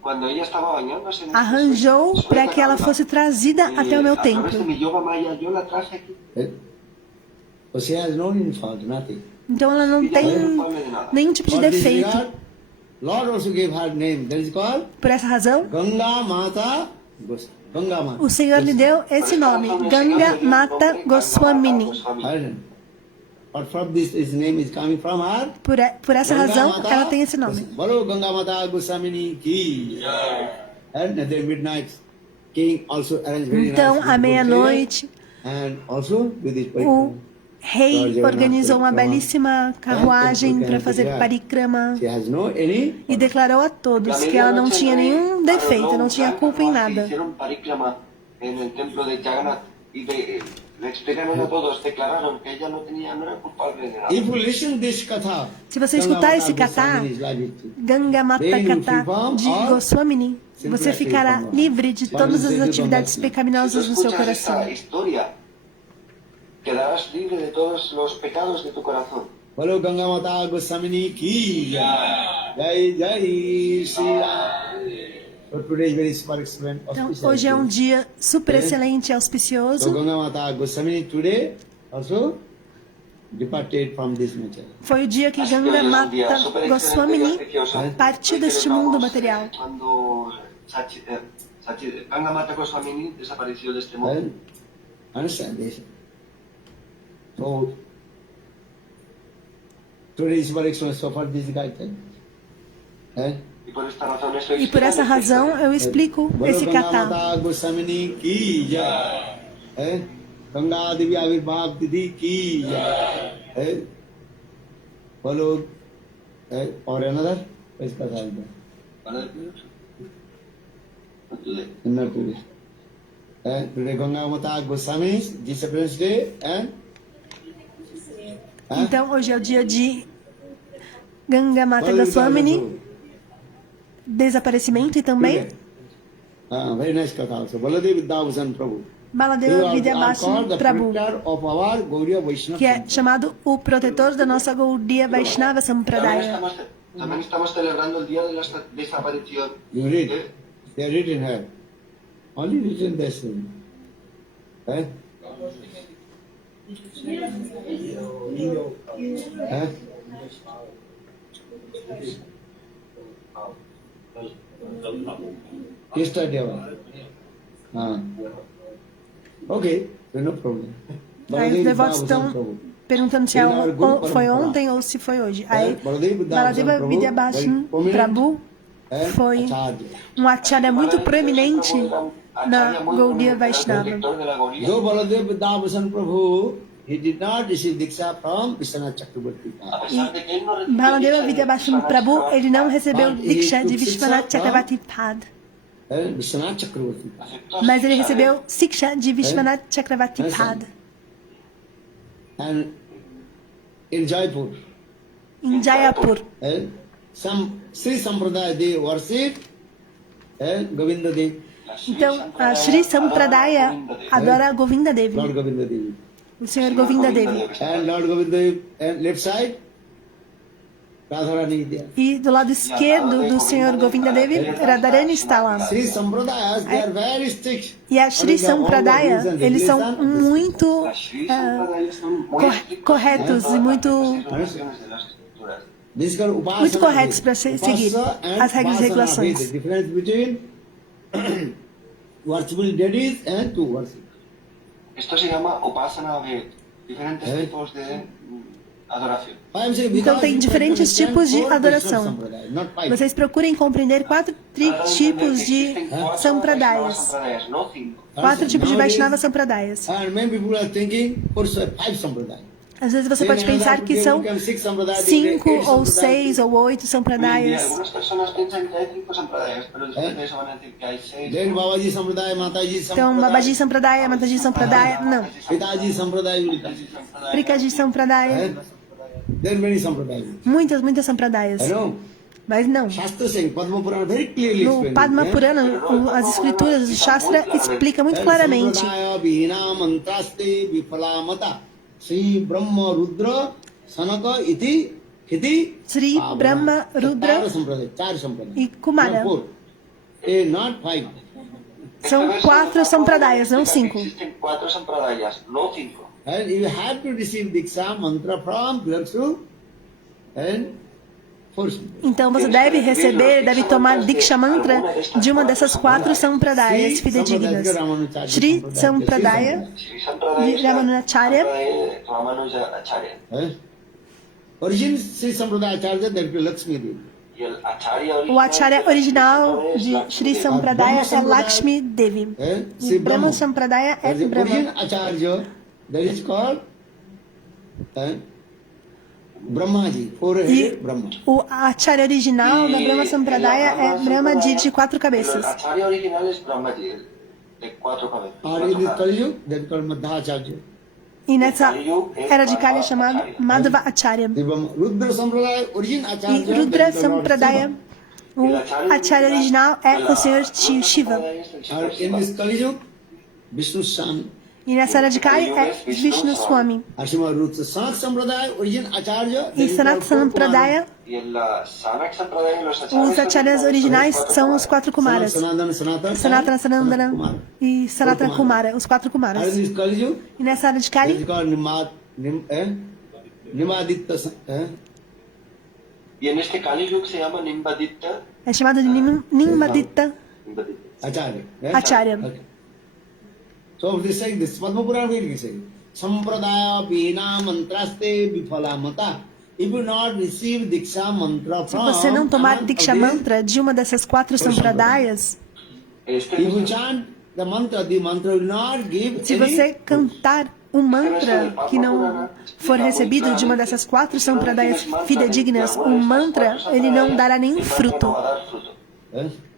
Cuando ella estaba bañándose en el arranjou para que ela fosse trazida até o meu a través de templo. mi yoga maya, yo la traje aquí. So she has no any fault, nothing. Então ela não tem nenhum tipo de For this defeito. regard, Lord also gave her name. That is called Por essa razão, Ganga Mata. Ganga Mata. o Senhor lhe deu esse nome, Ganga Mata Goswamini. But from this name is coming from her. Por essa razão, ela tem esse nome. Bolo Ganga Mata Goswamini ki. And at the midnight, king also arranged very Então, nice à meia-noite, and also with his o rei organizou uma belíssima carruagem para fazer parikrama She has no any. e declarou a todos que ela não tinha nenhum defeito, não tinha culpa em nada. Hicieron parikrama en el templo de Jagannath y le explicaron a todos, declararon que ella no era culpable de nada. If you listen this katha, Se você escutar esse katha, Ganga Mata Katha de Goswamini, você ficará livre de todas as atividades pecaminosas no seu coração. Esta historia, quedarás libre de todos los pecados de tu corazón. Bolo Ganga Mata Goswamini ki. Jai Jai Shri Ram. So today is very super excellent. Então, hoje é um dia super excelente e So auspicioso. Ganga Mata Goswamini today also departed from this nature. Foi o dia que Así que Ganga hoy es un Mata día súper excelente y Goswamini auspicioso. partiu Hoy deste celebramos, mundo material. Cuando Ganga Mata Goswamini desapareció de este mundo. Well, understand this. So today is super excellent. So far this guy. Y por esta razón estoy E por essa razão eu explico esse Ganga katha. Mata Goswamini ki jai. Ganga Devi Avirbhav Didi ki jai. Bolo. Or another? Is katha. Not today. Today Ganga Mata Goswami disappearance day and Então, hoje é o dia de Ganga Mata Goswamini, desaparecimento e também very nice katha also. Baladev Vidyabasan Prabhu. Baladeva Vidyabhasan the Prabhu, protector of our Gaudiya Vaishnava. que é chamado o protetor da nossa Gaudiya Vaishnava Sampradaya. También estamos celebrando el día de la desaparición. You read. They are written here. Only written this thing. Yesterday. Okay, no problem. Aí os devotos estão perguntando se foi ontem ou se foi hoje. Aí Baladeva Vidyabhasan Prabhu foi um acharya muito proeminente na Gaudiya Vaishnava. Though Baladev Vidyabasan Prabhu, he did not receive Diksha from Vishwanath Chakravarti. Baladeva Vidyabhasan Prabhu, ele não recebeu Diksha de Vishwanath Chakravarti Pad, Vishwanath Chakravarti. mas ele recebeu Siksha de Vishwanath Chakravarti Pad. And in Jaipur, Em Jayapur, some Sri Sampradaya, they worship Govinda Dev, então a Sri Sampradaya adora Govinda Devi, Lord Govinda Dev. o Senhor Govinda Devi. And Lord Govinda Dev, and left side, Radharani Vidya. E do lado esquerdo do Senhor Govinda Devi, Radharani está lá. Sri Sampradayas, they are very strict. E a Sri Sampradaya, eles são muito corretos e muito corretos para seguir as regras e regulações. Difference between worshipful deities and to worship. Esto se llama Upasana Ved, diferentes tipos de adoración. Então tem diferentes tipos de adoração. Vocês procurem compreender 4 tipos de sampradayas. 4 tipos de Vaishnava Sampradayas. And many people are thinking for 5 sampradayas. Às vezes você pode pensar que são 5 ou 6 ou 8 Hoy en día sampradayas. algunas personas piensan que hay 5 sampradayas, pero después de eso van a decir que hay 6. Then Babaji Sampradaya, Mataji Então, Sampradaya, Babaji Sampradaya, Mataji Sampradaya, não. Pitaji Sampradaya, Prikaji Sampradaya, then many Sampradayas. muitas sampradayas. I know. Mas não. Shastra saying, Padma Purana very clearly No explains. Padma Purana, as escrituras do Shastra explica muito claramente. Sampradaya Bhina Mantraste Vifalamata Sri Brahma Rudra Sanaka Iti Hiti Sri Brahma Rudra Char Sampradaya. e Kumara. Not 4. Not 5. São 4 sampradayas, não 5. Existen 4 sampradayas, no 5. And you have to receive Diksha mantra from Laksu and force. Então você deve receber, deve tomar Diksha Mantra de uma dessas 4 sampradayas fidedignas. Shri Sampradaya de Ramanujacharya, Ramanujacharya. Origin Sri Sampradaya Acharya, that is Lakshmi Devi. Y el acharya o Acharya original de Shri Sampradaya é Lakshmi Devi. E Brahma Sampradaya é The Brahma. origin Acharya, that is called Brahmaji, E four-headed Brahma. o Acharya original da Brahma Sampradaya é Brahmaji de 4 El cabeças. acharya original es Brahmaji, de 4 cabezas. Or in the Kali Yuga, that is called Madhacharya. E nessa era de Kali é chamado Madhva Acharya. The Brahma, Rudra Sampradaya, origin E Acharya, Rudra that is the Lord Sampradaya, Shiva. o Acharya original é o Senhor Shiva. Or in this Kali Yuga, Vishnu San. E nessa era de Kali é Vishnu Swami. Ashima Rudra Sanat Sampradaya, origin Acharya, that E is Sanat called four Sampradaya, Y en la Sanak Sampradaya, los os acharyas originais são os 4 Kumaras. Sanatana, Sanatana, Sanatana, Sanandana Kumara. e Sanatana Kumara, os 4 Or Kumaras. in this Kali Yuga, E nessa era de that is Kali, called Nimaditta. Y en este Kali Yuga se llama Nimbaditta. é chamado de Nimbaditta Acharya. Acharya. Okay. So it is saying this, Padma Purana really is saying, Sampradaya Bhina Mantraste Vifalamata. If you not receive Diksha Mantra Se from você não tomar among Diksha of these, Mantra de uma dessas 4 sampradayas, Este if you chant the mantra will not give se any você cantar um mantra que não for recebido de uma dessas 4 sampradayas fidedignas, um mantra, ele não dará nenhum fruto. no va a dar fruto.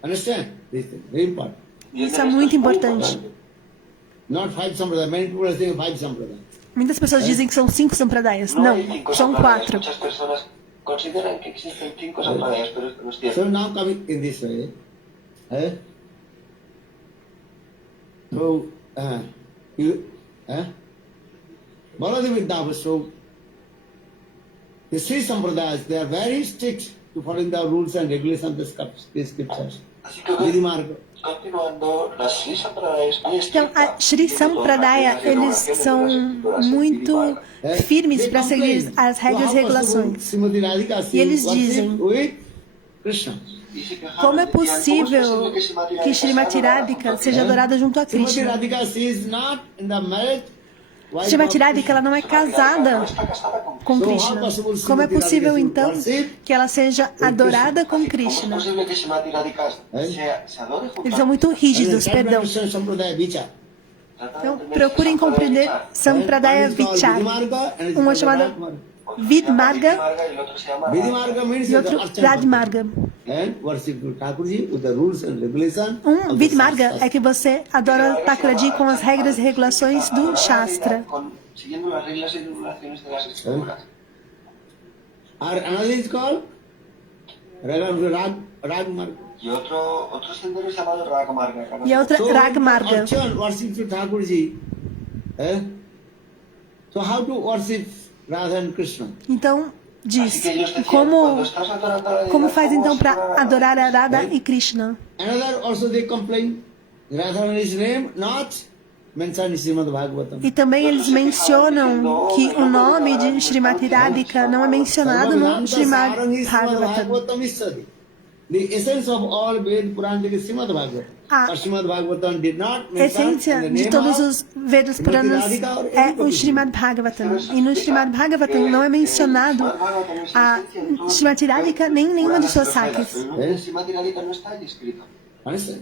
Understand? This is very important. Isso é muito importante. Not 5 Sampradaya. Many people are saying 5 Sampradaya. Muitas pessoas dizem que são 5 sampradayas. No Não, hay 5 são sampradayas. 4. Muchas personas consideran que existen 5 sampradayas, pero esto no es cierto. So now coming in this way, so Baladev Vidyabhas, so the Sri Sampradayas, they are very strict to following the rules and regulations of the scriptures. Así que Vidhi Marga. continuando, las Sri Sampradayas muy Então, estrictas. a Shri Sampradaya, eles são muito firmes para seguir as regras e regulações. E eles dizem, como é possível que Srimati Radhika seja adorada junto a Krishna? Srimati Radhika, ela não é casada com Krishna. Como é possível, então, que ela seja adorada com ¿Cómo es Krishna? posible que Srimati Radhika se adore junto Eles a são muito rígidos, perdão. Então, procurem compreender Sampradaya Vichar. Um é chamado Vidmarga y el otro se llama e outro Radmarga. Vidmarga é que você adora Thakuraji com as regras e regulações do Shastra. Siguiendo las reglas y regulaciones de las escrituras. Another is called Ragmarga. Y otro sendero es llamado Ragamarga. E a outra Ragmarga. Archan worship to Thakurji. So how to worship Radha and Krishna? Então, diz, Así que ellos decían, como cuando estás adorando a la como deidad, faz ¿cómo então se para adora? adorar a Radha e Krishna? Another also they complain Radha is name not mentioned in Srimad Bhagavatam. E também eles mencionam que o nome de Srimati Radhika não é mencionado no Srimad Bhagavatam. The essence of all Ved Puran is Srimad Bhagavatam. A Srimad Bhagavatam did not mention essência the de name todos of os Vedas Puranas é o Srimad Bhagavatam. E no Srimad Bhagavatam não é mencionado a Srimati Radhika nem nenhuma de suas sakis. El nombre de Srimati Radhika no está ahí escrito. Understand?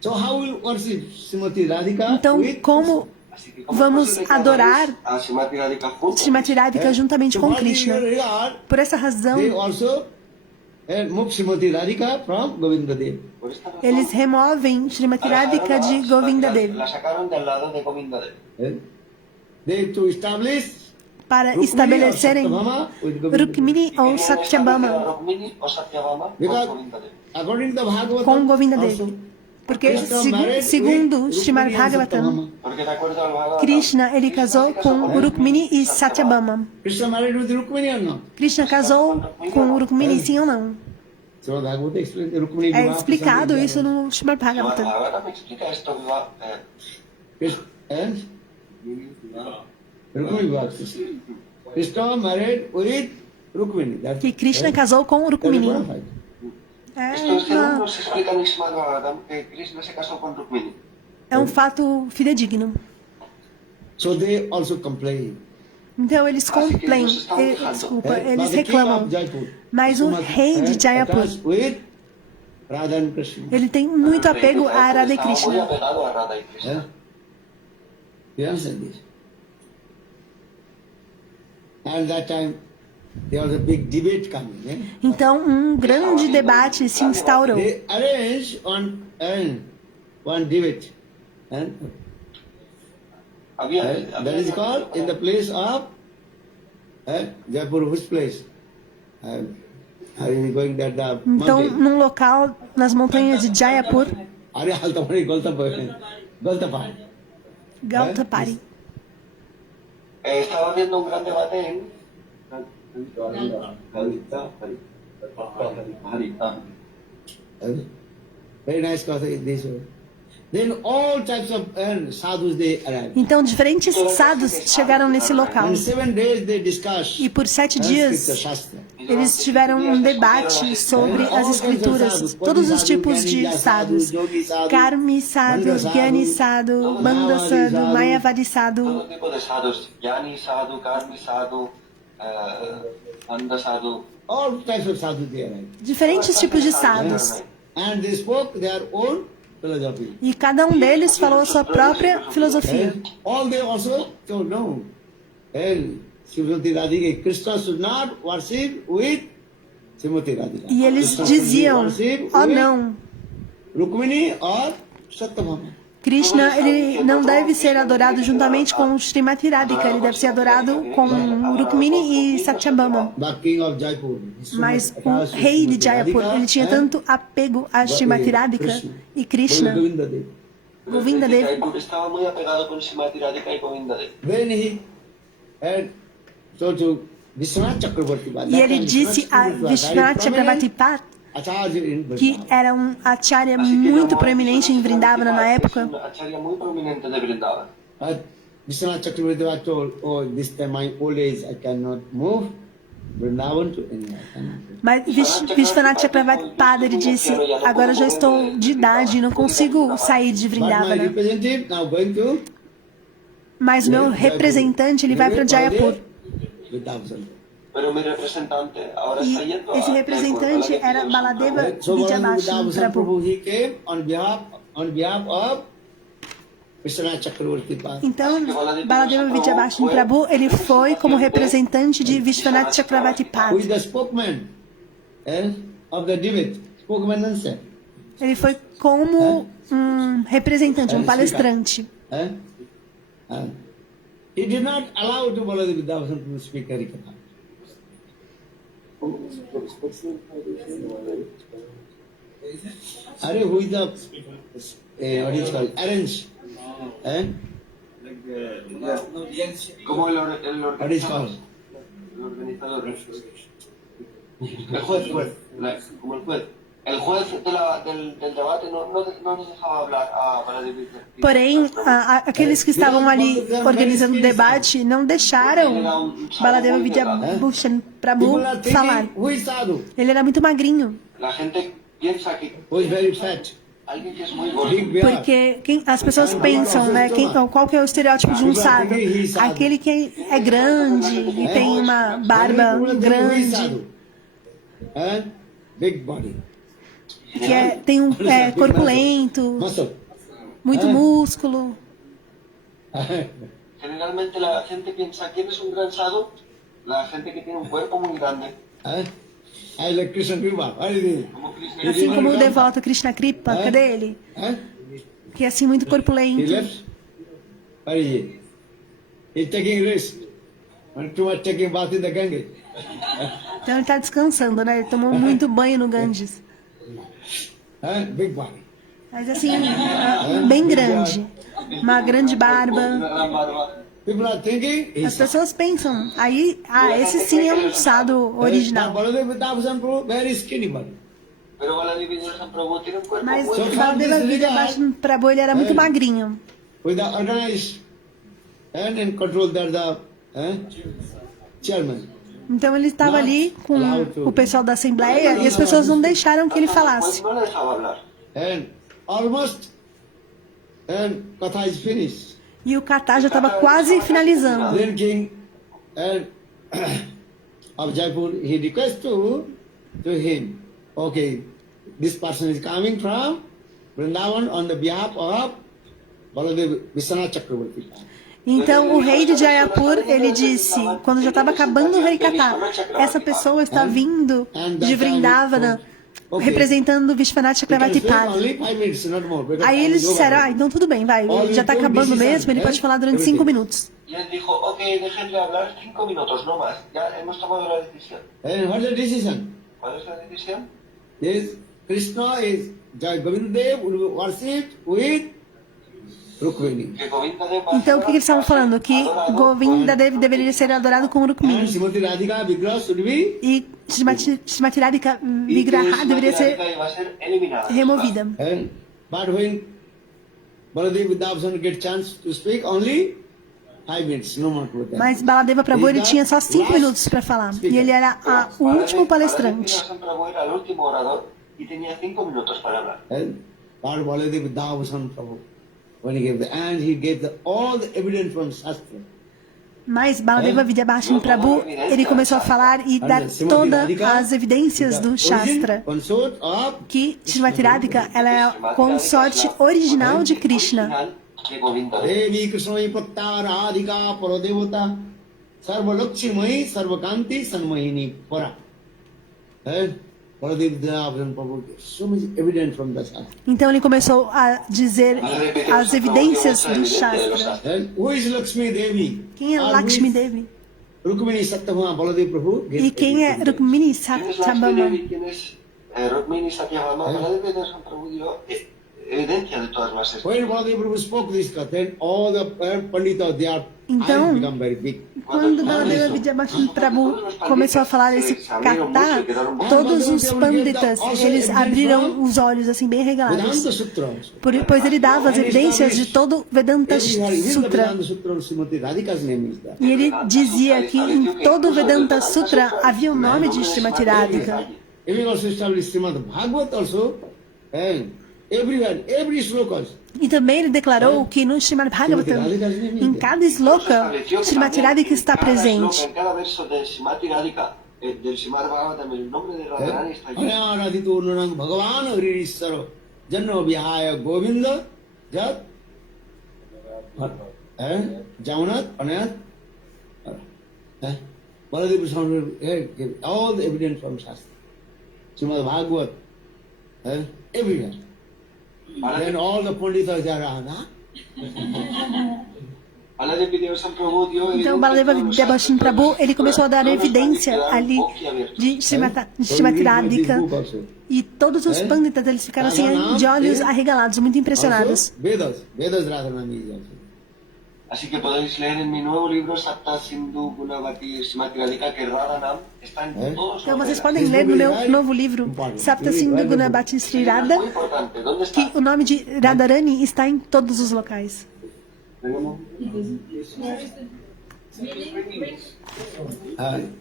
So how will worship Srimati Radhika Então, with como Así que, ¿cómo vamos es posible que adorar adoréis a Srimati Radhika juntos? Srimati Radhika juntamente So com what Krishna. is here? Por essa razão, They also move Srimati Radhika from Govinda Dev. Por esta razón, eles removem Srimati Radhika de Govinda Dev la sacaron del lado de Govinda Dev. They to establish para Rukmini or estabelecerem Satyabhama with Govinda Dev. Rukmini ou Querían establecer a Satyabhama Rukmini o Satyabhama con Because Govinda Dev. according to the Bhagavatam, com Govinda Dev. also, Porque, Krishna married segundo with Srimad Rukmini and Bhagavatam, Satyabhama. Porque de acuerdo al Bhagavatam, Krishna ele casou com Rukmini e Satyabhama. Krishna married with Rukmini or not? Krishna casou com Rukmini, sim ou não? So Bhagavata explains Rukmini É Vivaha explicado Prasanga. isso no Srimad el Bhagavatam. Bhagavatam explica esto. And Rukmini Vivaha. Krishna married with Rukmini. That's Que Krishna casou com that's Rukmini. bona fide. Esto es que É, nos explica en el Srimad Bhagavatam que Krishna se casó con Rukmini. é um fato fidedigno. So they also complain. Então eles complainam, desculpa, eles But the king reclamam. of Jaipur, Mas o so much, rei de Jayapur, attached with Radha and Krishna. ele tem muito El rey de apego a Jaipur Radha e estaba muy Krishna. apegado a Radha y Krishna. You understand this? And that time there was a big debate coming. Então um grande debate se instaurou. They arranged one debate. That is called in the place of Jaipur, which place? Are you going that the Então, mountain? num local nas montanhas de Jayapur, Are you Altapari, Goltapari? Galtapari. Estaba habiendo un gran debate en Very nice question this way. Then all types of sadhus they arrived. Então, diferentes sadhus chegaram nesse local. In 7 days they discussed E por 7 Sanskrita dias, Shastra. eles tiveram um debate sobre as escrituras, todos os tipos de sadhus. Karmi sadhu, Gyani sadhu, Banda sadhu, Mayavadi sadhu. todo tipo de sadhus, Jnani sadhu, Karmi sadhu, Anda sadhu. All types of sadhus they arrived. Diferentes tipos de sadhus. And they spoke their own philosophy. E cada um deles falou a sua própria filosofia. All they also told no. Srimati Radhika, Krishna should not worship with Srimati Radhika. E eles Krishna should diziam, worship oh with não, Rukmini or Satyabhama. Krishna ele não deve ser adorado juntamente com Srimati Radhika, ele deve ser adorado com Rukmini e Satyabhama. The king of Jaipur. Mas o rei de Jayapur, ele tinha tanto apego a Srimati Radhika e Krishna, Govinda Dev. Govinda El rey de Dev, Jaipur estaba muy apegado con Srimati Radhika y Govinda Dev. Then he had so to Vishwanath Chakravarti. e ele disse a Vishwanath Chakravarti Pat, que era um acharya muito proeminente em Vrindavana na época. Un acharya muy prominente de Vrindavan. Vishwanath Chakravarti was told, oh, this time my old age, I cannot move Vrindavan to anywhere. Mas Vishwanath Chakravarti Pada, ele disse, agora eu já estou de idade e não consigo sair de But my Vrindavana. representative now going to Mas meu representante, ele vai para Jayapur. Vrindavan. Pero mi representante ahora E está yendo a esse representante Jaipur. era Baladeva So Vidyabhashan Vrindavan Prabhu. Prabhu, he came on behalf of Vishwanath Chakravarti. Então, Baladeva Vidyabhashan Prabhu, ele foi como representante de Vishwanath Chakravarti Who is Pad. the spokesman of the debate? Spokesman answer. Ele foi como um representante, um palestrante. He did not allow to Baladeva Vidyabhashan to speak Harikatha. Are who is the what is called arrange? Como el What is called? organizador. El juez. Como el juez. El juez del debate no nos dejaba hablar a Baladeva. Porém, aqueles que estavam ali organizando o debate não deixaram Baladeva Vidyabhashan Prabhu People are falar. thinking, who is sadhu? Ele era muito magrinho. La gente piensa que Who is very fat? alguien que es muy gordo. Big beard. Porque as pessoas pensam, né? Qual que é o estereótipo de um sábio? Aquele que é grande e tem uma barba People are thinking, who is grande, sadhu? Big body. que tem corpulento, Muscle. muito músculo. Generalmente la gente piensa, ¿quién es un gran sadhu? La gente que tiene un cuerpo muy grande. I like Krishna Kripa. What is it? Como Krishna. Assim como o devoto Krishna Kripa, cadê ele? Que é assim muito He corpulento. left. What is it? He's taking rest. And too much taking bath in the Ganges. Então ele está descansando, né? Ele tomou muito banho no Ganges. Big body. Mas assim, bem grande. Uma grande Una barba. gran barba. People are thinking As he's pessoas pensam, aí, esse sim é um sadhu original. Baladeva Vidabhasan Prabhu, very skinny body. Pero Baladev Vidyasan Prabhu tiene un cuerpo Mas muy o Baladeva Vidyabhasan Prabhu, ele era muito magrinho. With the organized and control that the chairman. Então ele estava ali com o pessoal da Assembleia e as pessoas não deixaram que ele falasse. No le dejaba hablar. And almost and Katha is finished. E o kata já estava quase finalizando. Then king and of Jaipur, he requests to him, okay, this person is coming from Vrindavan on the behalf of Baladev Vishwanath Chakravarti. Então o rei de Jayapur, ele disse, quando já estava acabando o Harikata, essa pessoa está vindo de Vrindavana, representando Vishwanath Chakravarti Pad. Only 5 minutes, not more. because Aí eles time is disseram, over. então tudo bem, vai, já está acabando mesmo, ele pode falar durante 5 minutos. Y él dijo, ok, déjenle hablar 5 minutos, no más. Ya hemos tomado la decisión. And what's the decision? ¿Cuál es la decisión? Is Krishna is Jai Govindev worshipped with Rukmini. Que Govinda Dev va a Então o que eles estavam falando? Que Govinda deveria ser adorado com And Rukmini. Srimati Radhika Vigraha should be E Srimati Radhika y que Vigraha deveria ser Radhika iba a ser eliminada. removida. and but when Baladev Vidabhasan get chance to speak, only 5 minutes, no more to that. Mas Baladeva Prabhu, ele tinha só 5 minutos para falar. E ele era o último palestrante. Baladev Prabhu era el último orador y tenía 5 minutos para hablar. And Lord Baladev Vidabhasan Prabhu, when he gave he gave all the evidence from Shastra. Mas Baladeva Vidyabhasan Prabhu, ele começou a falar e dar todas as evidências do Shastra. Consort of Que Srimati Radhika, ela é a consorte original de Krishna. De Govinda Dev. Devi Krishnai Patta Radhika Paradevata Sarva Lakshmi Sarvakanti Sanmohini Para. And Baladev Vidabhasan Prabhu gave so much evidence from the Shastra. Então ele começou a dizer as evidências do Shastra. And who is Lakshmi Devi? Quem é Lakshmi Devi? Rukmini Satyabhama Baladev Prabhu. E quem é Rukmini ¿Quién es Lakshmi Satyabhama? Devi? ¿Quién es Rukmini Satyabhama? Baladev Vidyasan Prabhu dio evidencia de todas las When Baladev Prabhu spoke this, then all the Panditas, they are Então, eyes become very big. Quando Baladeva Vidyabhasan Prabhu começou a falar esse kata, todos os panditas, eles abriram os olhos assim bem regalados. Vedanta Sutra. Pois ele dava as evidências de todo o Vedanta Sutra. Vedanta Sutra, Srimati Radhika's name is there. E ele dizia que em todo o Vedanta Sutra havia o nome de Srimati Radhika. Even also established Srimad Bhagavat also, and everywhere, every slokas. E também ele declarou que no Srimad Bhagavatam, em cada sloka, Srimati Radhika está presente. En cada verso del Srimati Radhika, del Srimad Bhagavatam, el nombre de Radharani está allí. Anyaradhito nunang Bhagavan Hririshwaro Janno Vihaya Govinda Jat Jamunat Anayat Baladev Swami gave all the evidence from Shastra. Srimad Bhagavat, everywhere. Then all the Panditas are around, huh? Baladev Vidyasan Prabhu dio Então, Baladeva Vidyabhasan Prabhu, ele começou a dar evidência ali de Srimati Radhika. E todos os panditas, eles ficaram assim, de olhos arregalados, muito impressionados. Vedas Radharani is also. Así que podéis leer en mi nuevo libro Sapta Sindhu Gunavati Srimati Radhika, que Radhanam está en todos Então, los vocês Vedas. podem ler no meu novo livro, Sapta Sindhu Gunabhati Sri Radha, Muy importante, ¿dónde que está? o nome de Radharani está em todos os locais.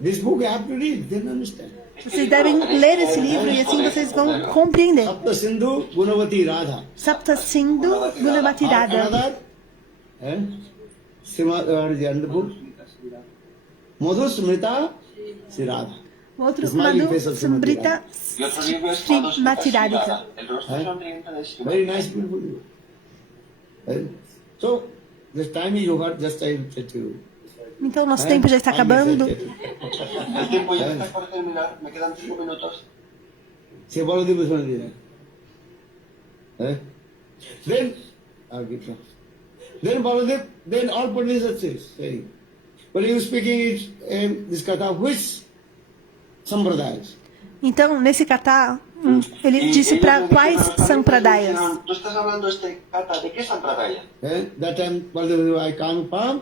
This book you have to read, then understand. Vocês devem ler esse livro e assim vocês vão compreender. Sapta Sindhu Gunavati Radha. Sapta Sindhu Gunabhati Radha. Another, Srimad, the book? Madhu Smrita Sri Radha. Outro Smiling Madhu face of Srimati Smrita Y otro libro es Madhu Srimati Radhika. Radhika, el rostro sonriente de Srimati. Very nice, beautiful book. So, This time is over, just I will say to you. Então, nosso tempo já está Time is acabando. set. El tiempo ya está por terminar, me quedan 5 minutos. Se Baladev is one there. Then, then Baladev, then all Pandits say, well, you speaking is this kata which sampradayas? Então, nesse kata, ele disse para quais sampradayas. Tú estás hablando este kata, ¿de qué sampradaya? That time Baladev, I come from,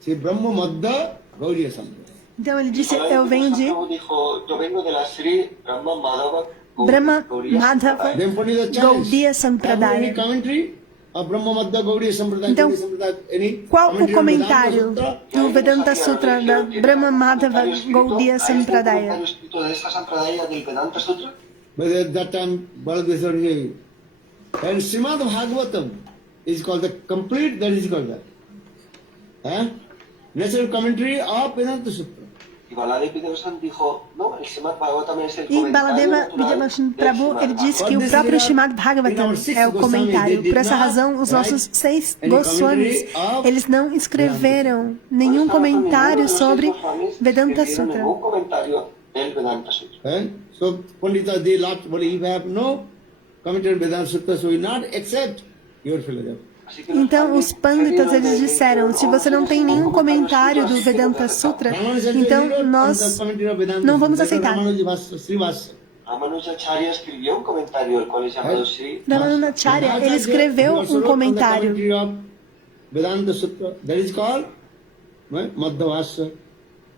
see Brahma Madhya Gaudiya Sampradaya. Então, ele disse, eu venho de Dijo, yo vengo de la Sri Brahma Madhava Brahma Gaudiya Madhava Then Pandita Gaudiya Sampradaya. Any Sampradaya. commentary of Brahma Madhya Gaudiya Sampradaya? Então, Gaudiya Sampradaya, any qual o commentary on comentário Vedanta Sutra? do Vedanta Sutra da Brahma Madhava Gaudiya ¿Hay algún Sampradaya? comentario escrito de esta sampradaya del Vedanta Sutra? But at that time, Baladev said, "Hey." And Srimad Bhagavatam is called the complete, that is called that. Natural commentary of Vedanta Sutra. Y Baladev Vidyabhasan dijo, no, el Srimad Bhagavatam es el E comentario Baladeva natural Vidyabhasan del Prabhu, Srimad ele disse Bhagavatam. que o próprio Srimad Bhagavatam é o comentário. Por essa razão, os nossos 6 Goswamis, eles não escreveram nenhum comentário sobre Vedanta Sutra. Ningún comentario del Vedanta Sutra. So Pandita, they laughed, but if you have no commentary on Vedanta Sutra, so we not accept your philosophy. Así que Então, os pânditas, eles disseram, se você não tem nenhum comentário do Vedanta Sutra, então nós não vamos aceitar. Ramanujacharya escribió un comentario, el cual es llamado Sri. Ramanujacharya, ele escreveu um comentário. Vedanta Sutra, that is called Madhavasya.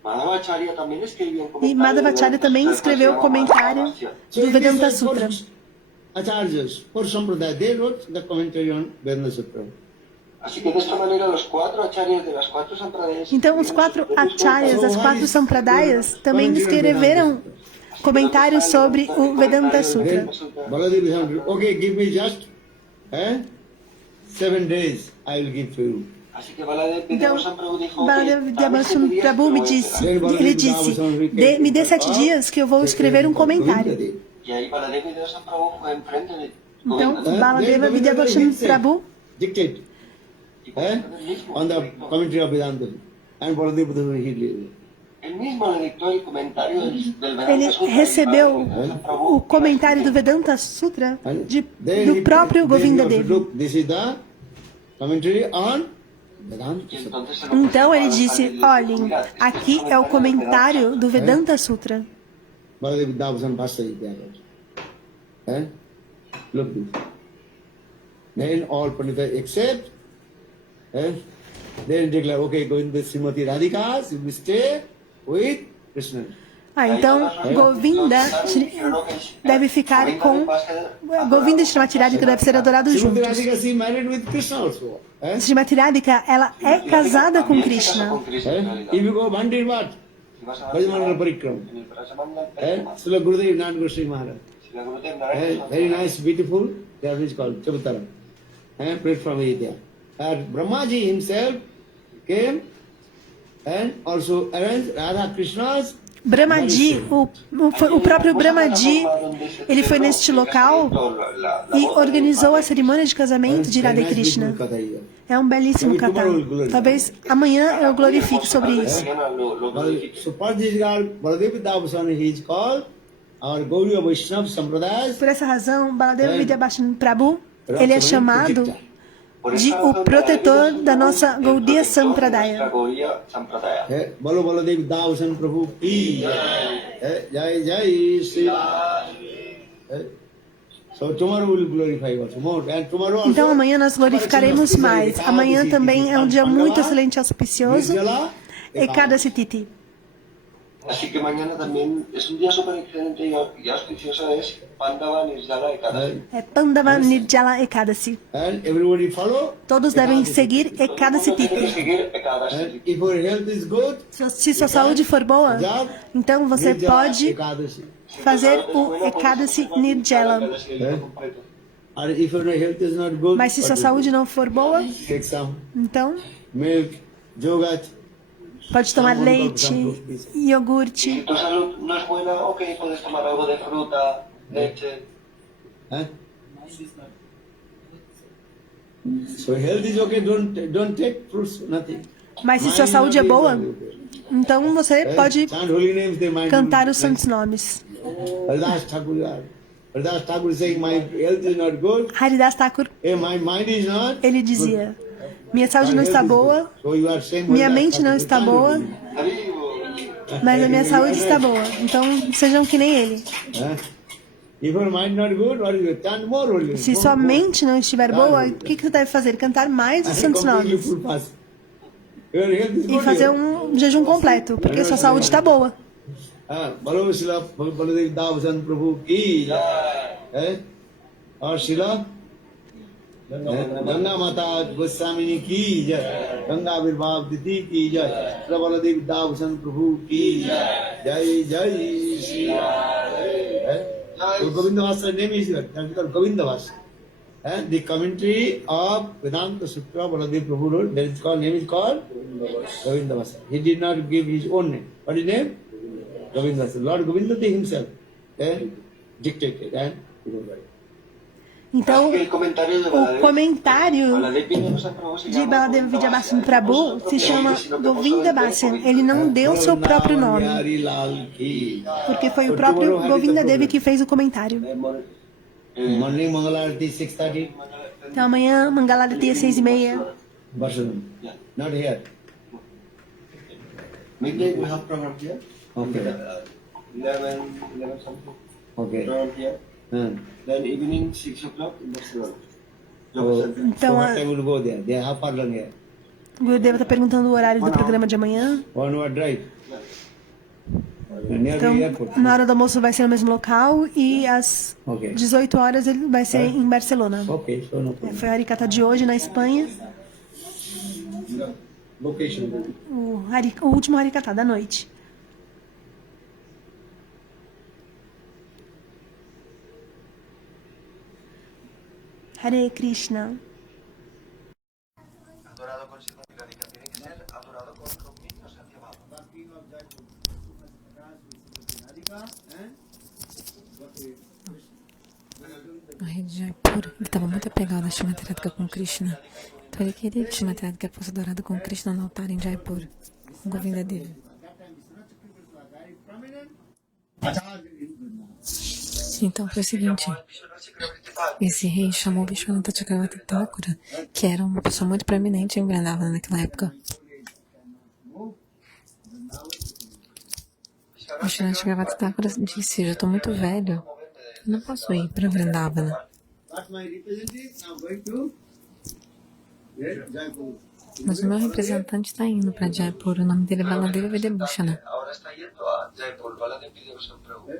Madhavacharya también escribió un E comentario. Madhavacharya também escreveu o comentário do Vedanta Sutra. Acharyas, for Sampradaya, they wrote the commentary on Vedanta Sutra. Así que de esta manera los 4 acharyas de las 4 sampradayas. Então, os 4 acharyas das 4 sampradayas também escreveram comentários sobre o Vedanta Sutra. Baladev said, okay, give me just 7 days, I will give to you. Así que Baladev Então, Vidyabhasan Prabhu dijo, Baladev Vidyabhasan Prabhu me disse, ele disse, me dê 7 dias que eu vou escrever um comentário. y ahí Baladev Vidyabhasan Prabhu fue enfrente de Então, Baladeva Vidyabhasan Prabhu Dictate on the commentary of Vedanta. And Baladev he él mismo le dictó el comentario del Vedanta ele Sutra. recebeu o comentário do Vedanta Sutra do próprio Govinda Dev. Look, this is the commentary on Vedanta Y Sutra. entonces se lo Então ele presentó disse, al- olhem, Mira, este aqui es é o comentario del comentário do Vedanta Sutra. Baladev Vidyabhasan Bhasya is there. Look this. Then all Pandita accept. Then declare, okay, going with Srimati Radhika, she will stay with Krishna. Ah, então Govinda deve ficar com... Govinda e Srimati Radhika devem ser adorados Srimati juntos. Radhika, she married with Krishna also. Srimati Radhika, ela é casada com Krishna. If you go Bandi what? Brajamandala Parikram. Srila Gurudev, not Guru Sri Maharaj. Very nice, beautiful, that is called Chabutara. Prayed from India. And Brahmaji himself came and also arranged Radha Krishna's. Brahmaji, o próprio Brahmaji, ele foi neste local e organizou a cerimônia de casamento de Radha Krishna. É um belíssimo kata. Talvez amanhã eu glorifique sobre isso. So for this regard, Baladev Vidyabhasan he is called our Gauriya Vaishnava Sampradaya. Por essa razão, Baladeva Vidyabhasan Prabhu, ele é chamado de o protetor da nossa Gaudiya Sampradaya. Balo Baladev Vidyabhasan Prabhu ki Jai Jai Shri. So tomorrow we will glorify also more. And tomorrow also, Então amanhã nós glorificaremos mais. Amanhã também é um dia muito excelente e auspicioso. Ekadasi Tithi. Así que mañana también es un día súper excelente y auspicioso, es Pandava Nirjala Ekadasi. É Pandava Nirjala Ekadasi. And everybody follow. Todos devem seguir Ekadasi Tiene que Tithi. seguir Ekadasi. And if your health is good, Se sua saúde for boa, então você pode Ekadasi. fazer o Ekadasi Nirjala. And if your health is not good, Mas se sua saúde não for boa, take some então milk, yogurt. pode tomar leite, iogurte. Si tu salud no es buena, ok, puedes tomar algo de fruta, leche. So health is okay, don't take fruits, nothing. Mas se sua saúde é boa, então você pode Chant holy names, they might cantar os santos nomes. Haridas Thakur is saying, my health is not good. Haridas Thakur, My mind is not. ele dizia, minha saúde não está boa, So you are saying minha Haridas mente não Thakur, está chant boa, holy name. mas a minha saúde está boa. Então sejam que nem ele. If your mind not good, what is it? Chant more holy names. Se sua mente não estiver boa, o que você deve fazer? Cantar mais os santos Completely nomes. full fast. Your health is E good. fazer um jejum completo, porque sua saúde está boa. Balav Shila Baladev Davasan Prabhu ki jai. Or Shila Ganga Mata Goswamini ki jai. Ganga Virbhav Diti ki jai. Shila Baladev Davasan Prabhu ki jai. Jai Jai Shri Ram. So Govinda Vasa's name is that. That is called Govinda Vasa. The commentary of Vedanta Sutra Baladev Prabhu wrote, that is called, name is called Govinda Vasa. He did not give his own name. What is his name? Govinda Vasa. Lord Govinda himself dictated and he wrote it. Então, El comentario de o comentário Baladev Vidyabhasan Prabhu se de llama Baladev Vidyabhasan Prabhu se chama Govinda Bhasan. Ele não deu seu próprio nome, Hari Lal ki. porque foi o próprio Govinda Dev que fez o comentário. Morning Mangalarati 6:30. Então amanhã, Mangalarati às 6:30. Barcelona. Not here. Midday we have program here. Okay. 11 something. Okay. Program here. Then evening 6 o'clock in Barcelona. Então, what time will go there? They have parlor here. o Gurudeva está perguntando o horário do programa de amanhã. 1 hour drive. Near Então, the airport. na hora do almoço vai ser no mesmo local e às Okay. 18 horas ele vai ser em Barcelona. Okay, so no problem. Foi a Harikata de hoje na Espanha, Location. o último Harikata da noite. Hare Krishna. Adorado con significación. Tiene que ser adorado con los niños hacia abajo. No rei de Jaipur, ele estava muito apegado a Shrimati Radhika com Krishna. Então ele queria que Shrimati Radhika fosse adorado com Krishna no altar em Jaipur, com Govinda Devi. Então foi o seguinte, esse rei chamou Vishwanatha Chakravarti Thakura, que era uma pessoa muito proeminente em Vrindavana naquela época. Vishwanatha Chakravarti Thakura disse, eu estou muito velho, eu não posso ir para Vrindavana. Mas o meu representante está indo para Jaipur, o nome dele é Baladeva Vidyabhushana. Ahora está yendo a Jaipur, Baladev Vidyabhasan Prabhu.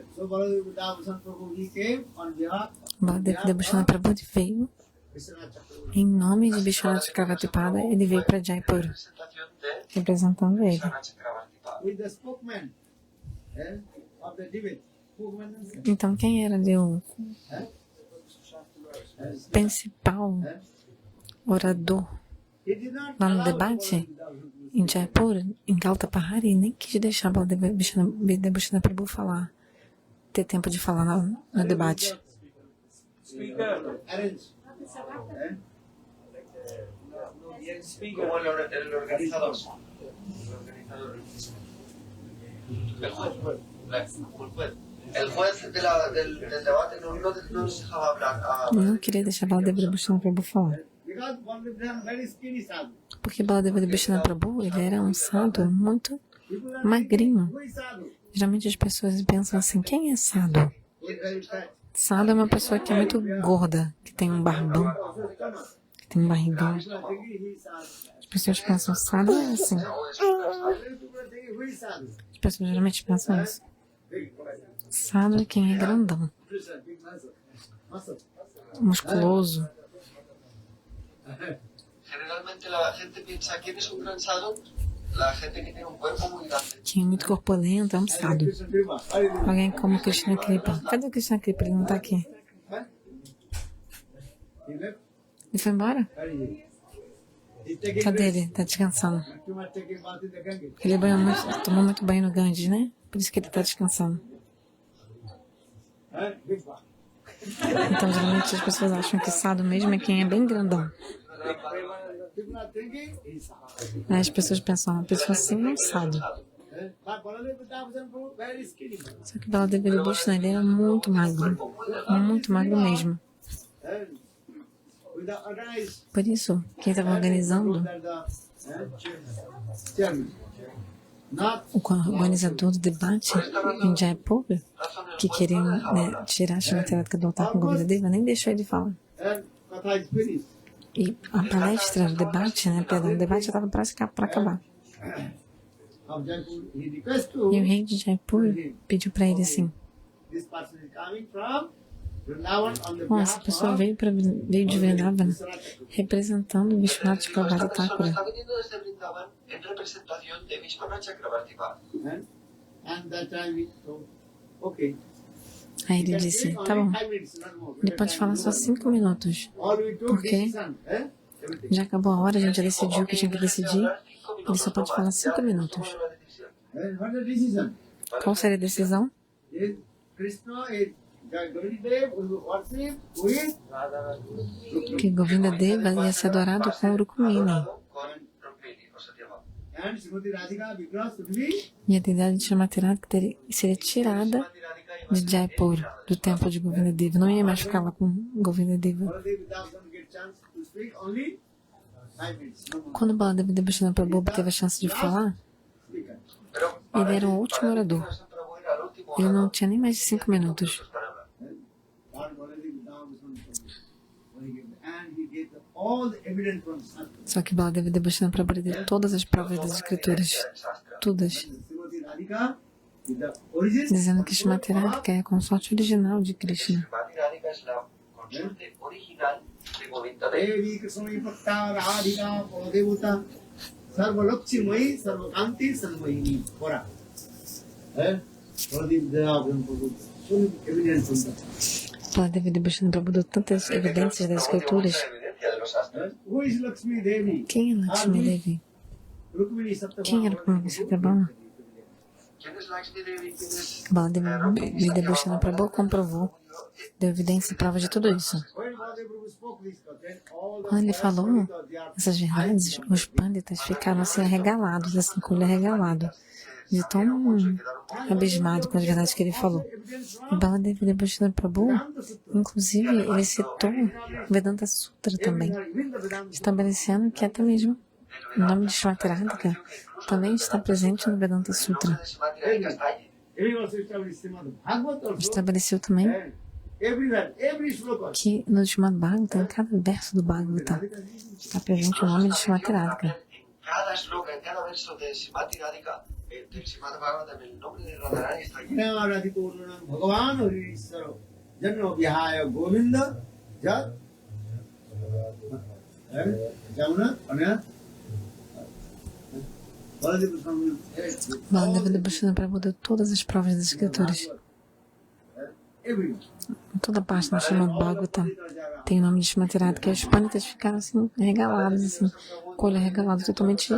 Baladeva Vidyabhushana Prabhu veio em nome de Vishwanath Chakravarti Pada, ele veio para Jaipur, Presentación de representando ele. Vishwanath Chakravarti Pada. Então quem era o principal orador lá no debate em Jaipur, em Kaltapahari, nem quis deixar Baladeva Vidyabhushana Prabhu falar, ter tempo de falar no debate. Como el organizador. El juez del debate no nos dejaba hablar. Eu não queria deixar Baladeva Vidyabhushana Prabhu falar. Porque Baladeva Vidyabhushana Prabhu, ele era um sadhu muito magrinho. Geralmente as pessoas pensam assim, quem é sadhu? Sadhu é uma pessoa que é muito gorda, que tem um barbão, que tem um barrigão. As pessoas pensam, sadhu é assim. As pessoas geralmente pensam isso. Sadhu é quem é grandão, musculoso. Generalmente la gente piensa, ¿quién es un gran sadhu? La gente que tiene un cuerpo muy grande. Quem é muito corpulento é um sadhu. Alguém como Krishna Kripa. Cadê o Krishna Kripa? Ele não está aqui. Ele foi embora? Cadê ele? Está descansando. Ele tomou muito banho no Ganges, né? Por isso que ele está descansando. Então, geralmente, as pessoas acham que sadhu mesmo é quem é bem grandão. People are thinking he's sadhu. Aí as pessoas pensam, uma pessoa assim é um sábio. But Baladev Damodaran Prabhu very skinny. Só que Baladev Vidushana, ele era muito magro mesmo. With the organized Por isso, quem estava organizando, chairman. Not o organizador do debate em Jaipur, que queriam tirar a Srimati Radhika do altar com Govinda Deva, nem deixou ele falar. and Katha is finished. E a palestra, o debate, o debate já estava para acabar. Of Jaipur, he requests E o to rei de Jaipur pediu para ele assim, this person is coming from Vrindavan on the bom, essa behalf pessoa of veio de Vrindavana representando Vishwanath Chakravarti Esta persona Thakura. está viniendo desde Brindavan en representación de Vishwanath Chakravarti Bhatt. and that time we so okay. Aí ele disse, tá bom, ele pode falar só 5 minutos. All we took Por quê? decision, everything. Já acabou a hora, a gente já decidiu o que tinha que decidir. Ele só pode falar 5 minutos. What the decision? Qual seria a decisão? Is Krishna is Gauridev will worship with Que Govinda Deva ia ser adorado com Rukmini. and Srimati Radhika because to be E a deidade de Srimati Radhika seria tirada de Jaipur, do templo de Govinda Deva. Não ia mais ficar lá com Govinda Deva. Baladev Damodaran get chance to speak only 5 minutes. No more. Quando Baladev Devasthana Prabhu teve a chance de falar, Speaker. ele era o último orador. Ele não tinha nem mais de 5 minutos. Lord Baladev Damodaran and he gave all the evidence from Shastra. Só que Baladev Devasthana Prabhu deu todas as provas das escrituras, todas, Srimati Radhika is the origin dizendo que Srimati Radhika é a consorte original de Krishna. Srimati Radhika es la consorte original de Govinda Deva. Devi Krishna Bhakta Radhika Pradevata Sarva Lakshmi Sarva Kanti Sarvahini Pora. Baladev Damodaran Prabhu. So many evidence from that. Baladev Devasthana Prabhu deu tantas evidências das escrituras. Evidencia de los astros. Who is Lakshmi Devi? Quem é Lakshmi Devi? Rukmini Saptama. Quem era Rukmini Satyabhama? ¿Quién es Lakshmi Devi? ¿Quién es? Baladev Devasthana Prabhu comprovou, deu evidência e prova de tudo isso. When Baladev Prabhu spoke this, then all the Quando ele falou because they are essas verdades, os pânditas ficaram assim arregalados, assim, com o olho arregalado, de tão abismado com as verdades que ele falou. E Baladev Devasthana Prabhu, inclusive, ele citou o Vedanta Sutra também, estabelecendo que até mesmo o nome de Srimati Radhika também está presente no Vedanta Sutra. Srimati Radhika está allí. He also established Srimad Bhagavad also. Estabeleceu também And everywhere, every sloka. que no Srimad Bhagavatam, em cada verso do Bhagavatam, está presente o nome de Srimati Radhika. En cada shloka, en cada verso de Srimati Radhika, del Srimad Bhagavatam, el nombre de Radharani está allí. Radhipurnam Bhagavan Harisharo Janno Vihaya Govinda Jat Jamuna Anya Baladev Swami Baladev Devasthana Prabhu deu todas as provas das escrituras. everyone. Em toda parte do Srimad Bhagavatam tem o nome de Srimati Radhika. E os pânitas ficaram assim, regalados, assim, com o olho arregalado, totalmente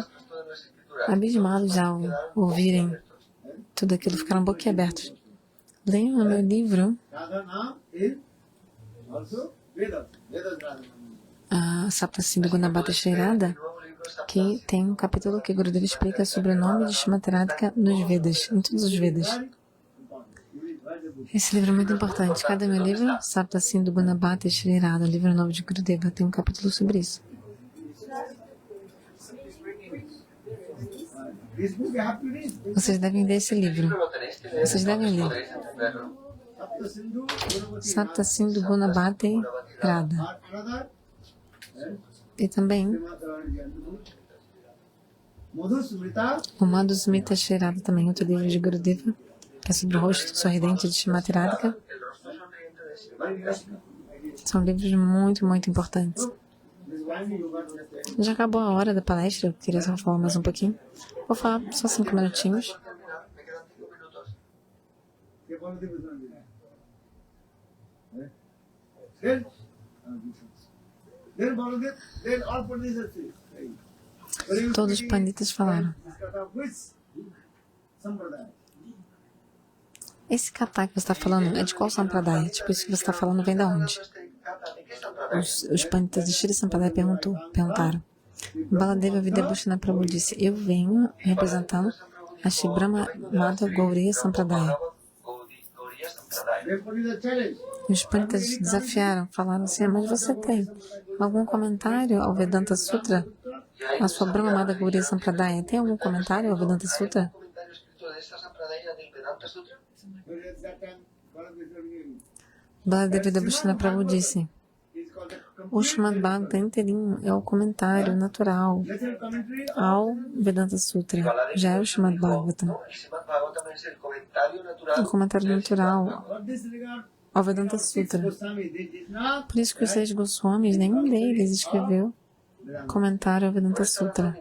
abismados ao ouvirem tudo aquilo, ficaram boquiabertos. Leiam no meu livro, Radhana is also Vedas. Vedas Radhana. a Saptasindhu Gunabhata Shrirada, que tem um capítulo que Gurudeva explica sobre o nome de Srimati Radhika nos Vedas, em todos os Vedas. Esse livro é muito importante. Cada meu livro, Saptasindhu Gunabhata Shrirada, o livro novo de Gurudeva, tem um capítulo sobre isso. This book you have to read. Vocês devem ler esse livro. Lo tenéis que leer, Vocês devem ler. podréis entenderlo. Saptasindhu Saptasindhu Gunabhata Radha. Another E também Madhusmrita o Madhusmita Shrirada, também outro livro de Gurudeva, que é sobre o rosto sorridente de Srimati Radhika. El rostro sonriente de Srimati Radhika. São livros muito, muito importantes. this one you got to understand. Já acabou a hora da palestra, eu queria só falar mais um pouquinho. Vou falar só 5 minutinhos. Me quedan 5 minutos. Que Baladev Swami. Then then Baladev, then all Pandits say. Todos os panditas falaram. Which Sampradaya? Esse kata que você está falando é de qual sampradaya? Tipo, isso que você está falando vem da onde? Os panditas de Shri Sampradaya perguntaram. Baladeva Videbhushana Prabhu disse, eu venho representando a Shri Brahma Madhava Gauriya Sampradaya. E os panditas desafiaram, falaram assim, mas você tem algum comentário ao Vedanta Sutra? A sua Brahma Madhava Gauriya Sampradaya, tem algum comentário ao Vedanta Sutra? Baladeva Videbhushana Prabhu disse, o Srimad Bhagavatam inteirinho é o comentário natural ao Vedanta Sutra. Já é o Srimad Bhagavatam. O comentário natural ao Vedanta Sutra. Por isso que os 6 Goswamis, nenhum deles escreveu comentário ao Vedanta Sutra.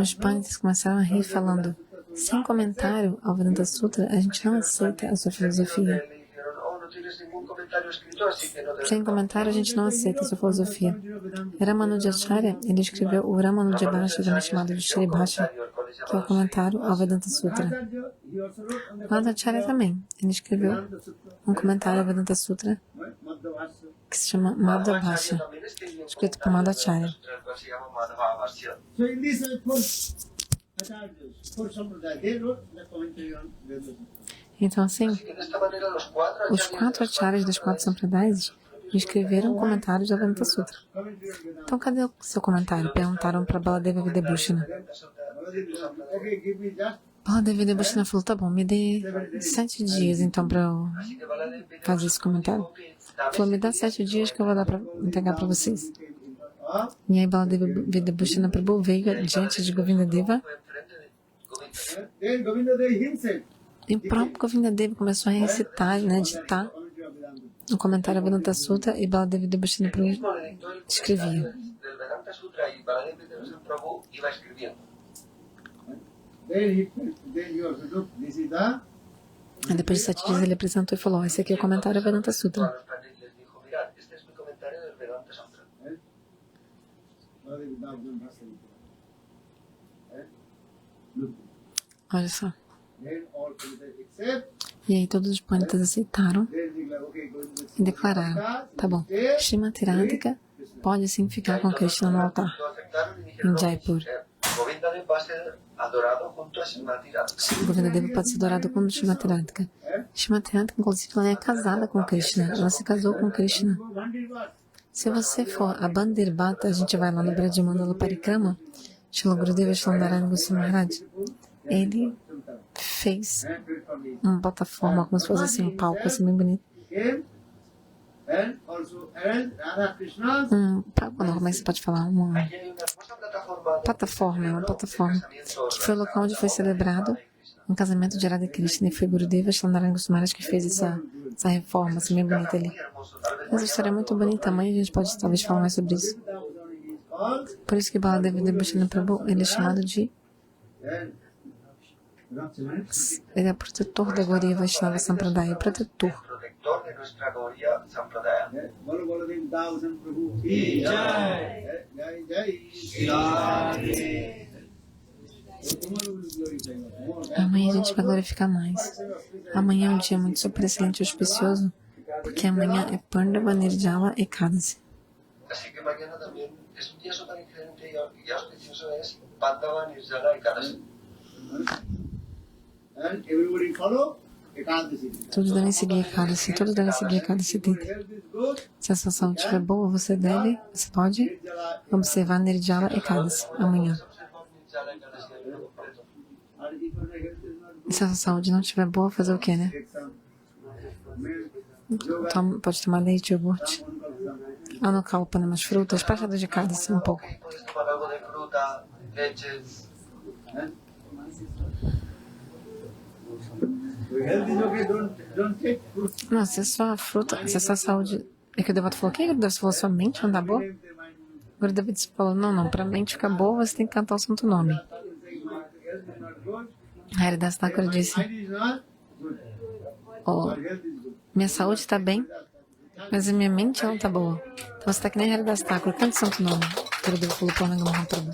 Os panditas começaram a rir falando, sem comentário ao Vedanta Sutra, a gente não aceita a sua filosofia. Sem comentário, a gente não aceita a sua filosofia. Ramanujacharya, ele escreveu o Ramanujabhasha, também chamado de Shri Bhasha, que é o comentário ao Vedanta Sutra. Madhacharya também, ele escreveu um comentário ao Vedanta Sutra, que se chama Madhava-bhasha, escrito por Madhacharya. Então, assim, os 4 acharyas das 4 sampradayas escreveram comentários ao Vedanta Sutra. Então, cadê o seu comentário? Perguntaram para Baladeva Videbhushana. Baladeva Videbhushana falou, tá bom, me dê 7 dias então para eu fazer esse comentário. Falou, me dá 7 dias que eu vou dar para entregar para vocês. E aí Baladeva Videbhushana Prabhu veio diante de Govindadeva. E o próprio Govindadeva começou a recitar, ditar o comentário ao Vedanta Sutra e Baladeva Videbhushana Prabhu escrevia. E depois de 7 dias ele apresentou e falou, esse aqui é o comentário ao Vedanta Sutra. Olha só. E aí todos os panditas aceitaram e declararam, tá bom, Srimati Radhika pode sim ficar com Krishna no altar, em Jaipur. Govindadeva pode ser adorado com Srimati Radhika. Srimati Radhika, inclusive, ela é casada com Krishna, ela se casou com Krishna. Se você for a Bandirbata, a gente vai lá no Brajamandala Parikrama, Srila Gurudeva Shandarayana Goswami Maharaj, ele fez uma plataforma, como se fosse assim, um palco assim bem bonito. Como é que você pode falar? Uma plataforma, que foi o local onde foi celebrado um casamento de Radha Krishna, e foi Gurudeva Shandarayana Goswami Maharaj que fez essa reforma assim bem bonita ali. Essa história é muito bonita, amanhã a gente pode talvez falar mais sobre isso. Por isso que Baladeva Videbhushana Prabhu, ele é chamado de... Ele é protetor da Gauriya Vaishnava Sampradaya, protetor. Amanhã a gente vai glorificar mais. Amanhã é um dia muito super excelente e auspicioso, porque amanhã é Pandava Nirjala Ekadasi. Así que mañana también es un día súper excelente y auspicioso, es Pandava Nirjala Ekadasi. Todos devem seguir Ekadasi, todos devem seguir Ekadasi Tita. Se a sua saúde estiver boa, você pode observar Nirjala Ekadasi amanhã. E se a sua saúde não estiver boa, fazer o quê, né? Pode tomar leite, iogurte. Anukalpa, umas frutas, praxada de Ekadasi um pouco. Não, se a sua fruta, se a sua saúde... É que o Devoto falou, o que? O Devoto falou, sua mente não tá boa? Agora o Devoto falou, não, pra mente ficar boa, você tem que cantar o santo nome. Haridas Thakur disse, minha saúde está bem, mas a minha mente não está boa. Então você está que nem Haridas Thakur, cante o santo nome. O Devoto falou para o Mahaprabhu.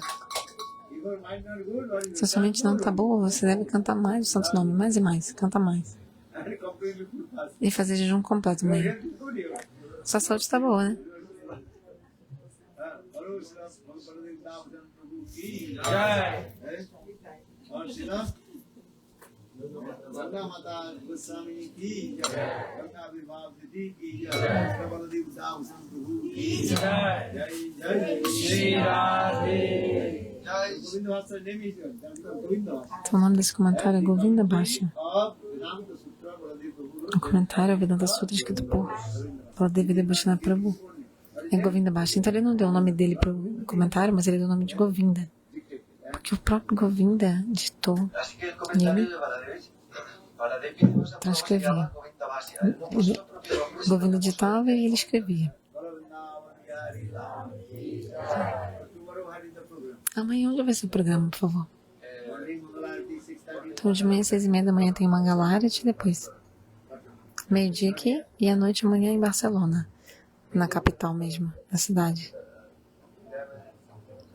Se a sua mente não está boa, você deve cantar mais o santo nome, mais e mais, canta mais. E fazer jejum completo amanhã. Sua saúde está boa, né? Então, o nome desse comentário é Govinda Bhasha. O comentário é o Vedanta Sutra escrito por Baladev Devasthana Prabhu. É Govinda Bhasha. Então ele não deu o nome dele para o comentário, mas ele deu o nome de Govinda. Porque o próprio Govinda ditou e ele transcrevia. Govinda ditava e ele escrevia. Amanhã onde vai ser o programa, por favor? Então de manhã às 6:30 da manhã tem Mangalarati, depois meio-dia aqui e à noite amanhã em Barcelona, na capital mesmo, na cidade.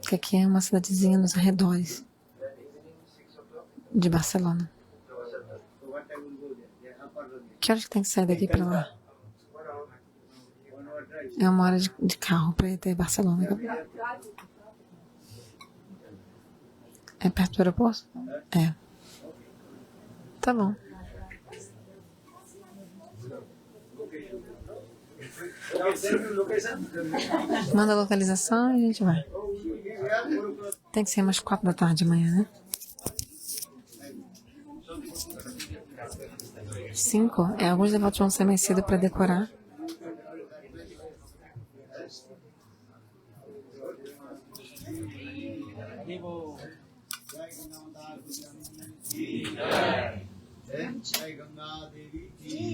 Que aqui é uma cidadezinha nos arredores de Barcelona. Que horas que tem que sair daqui para lá? É 1 hora de carro para ir até Barcelona. É perto do aeroporto? É. Tá bom. Manda a localização e a gente vai. Tem que ser umas 4 da tarde amanhã, né? 5? Alguns devotos vão ser mais cedo para decorar. Jai Ganga Devi ki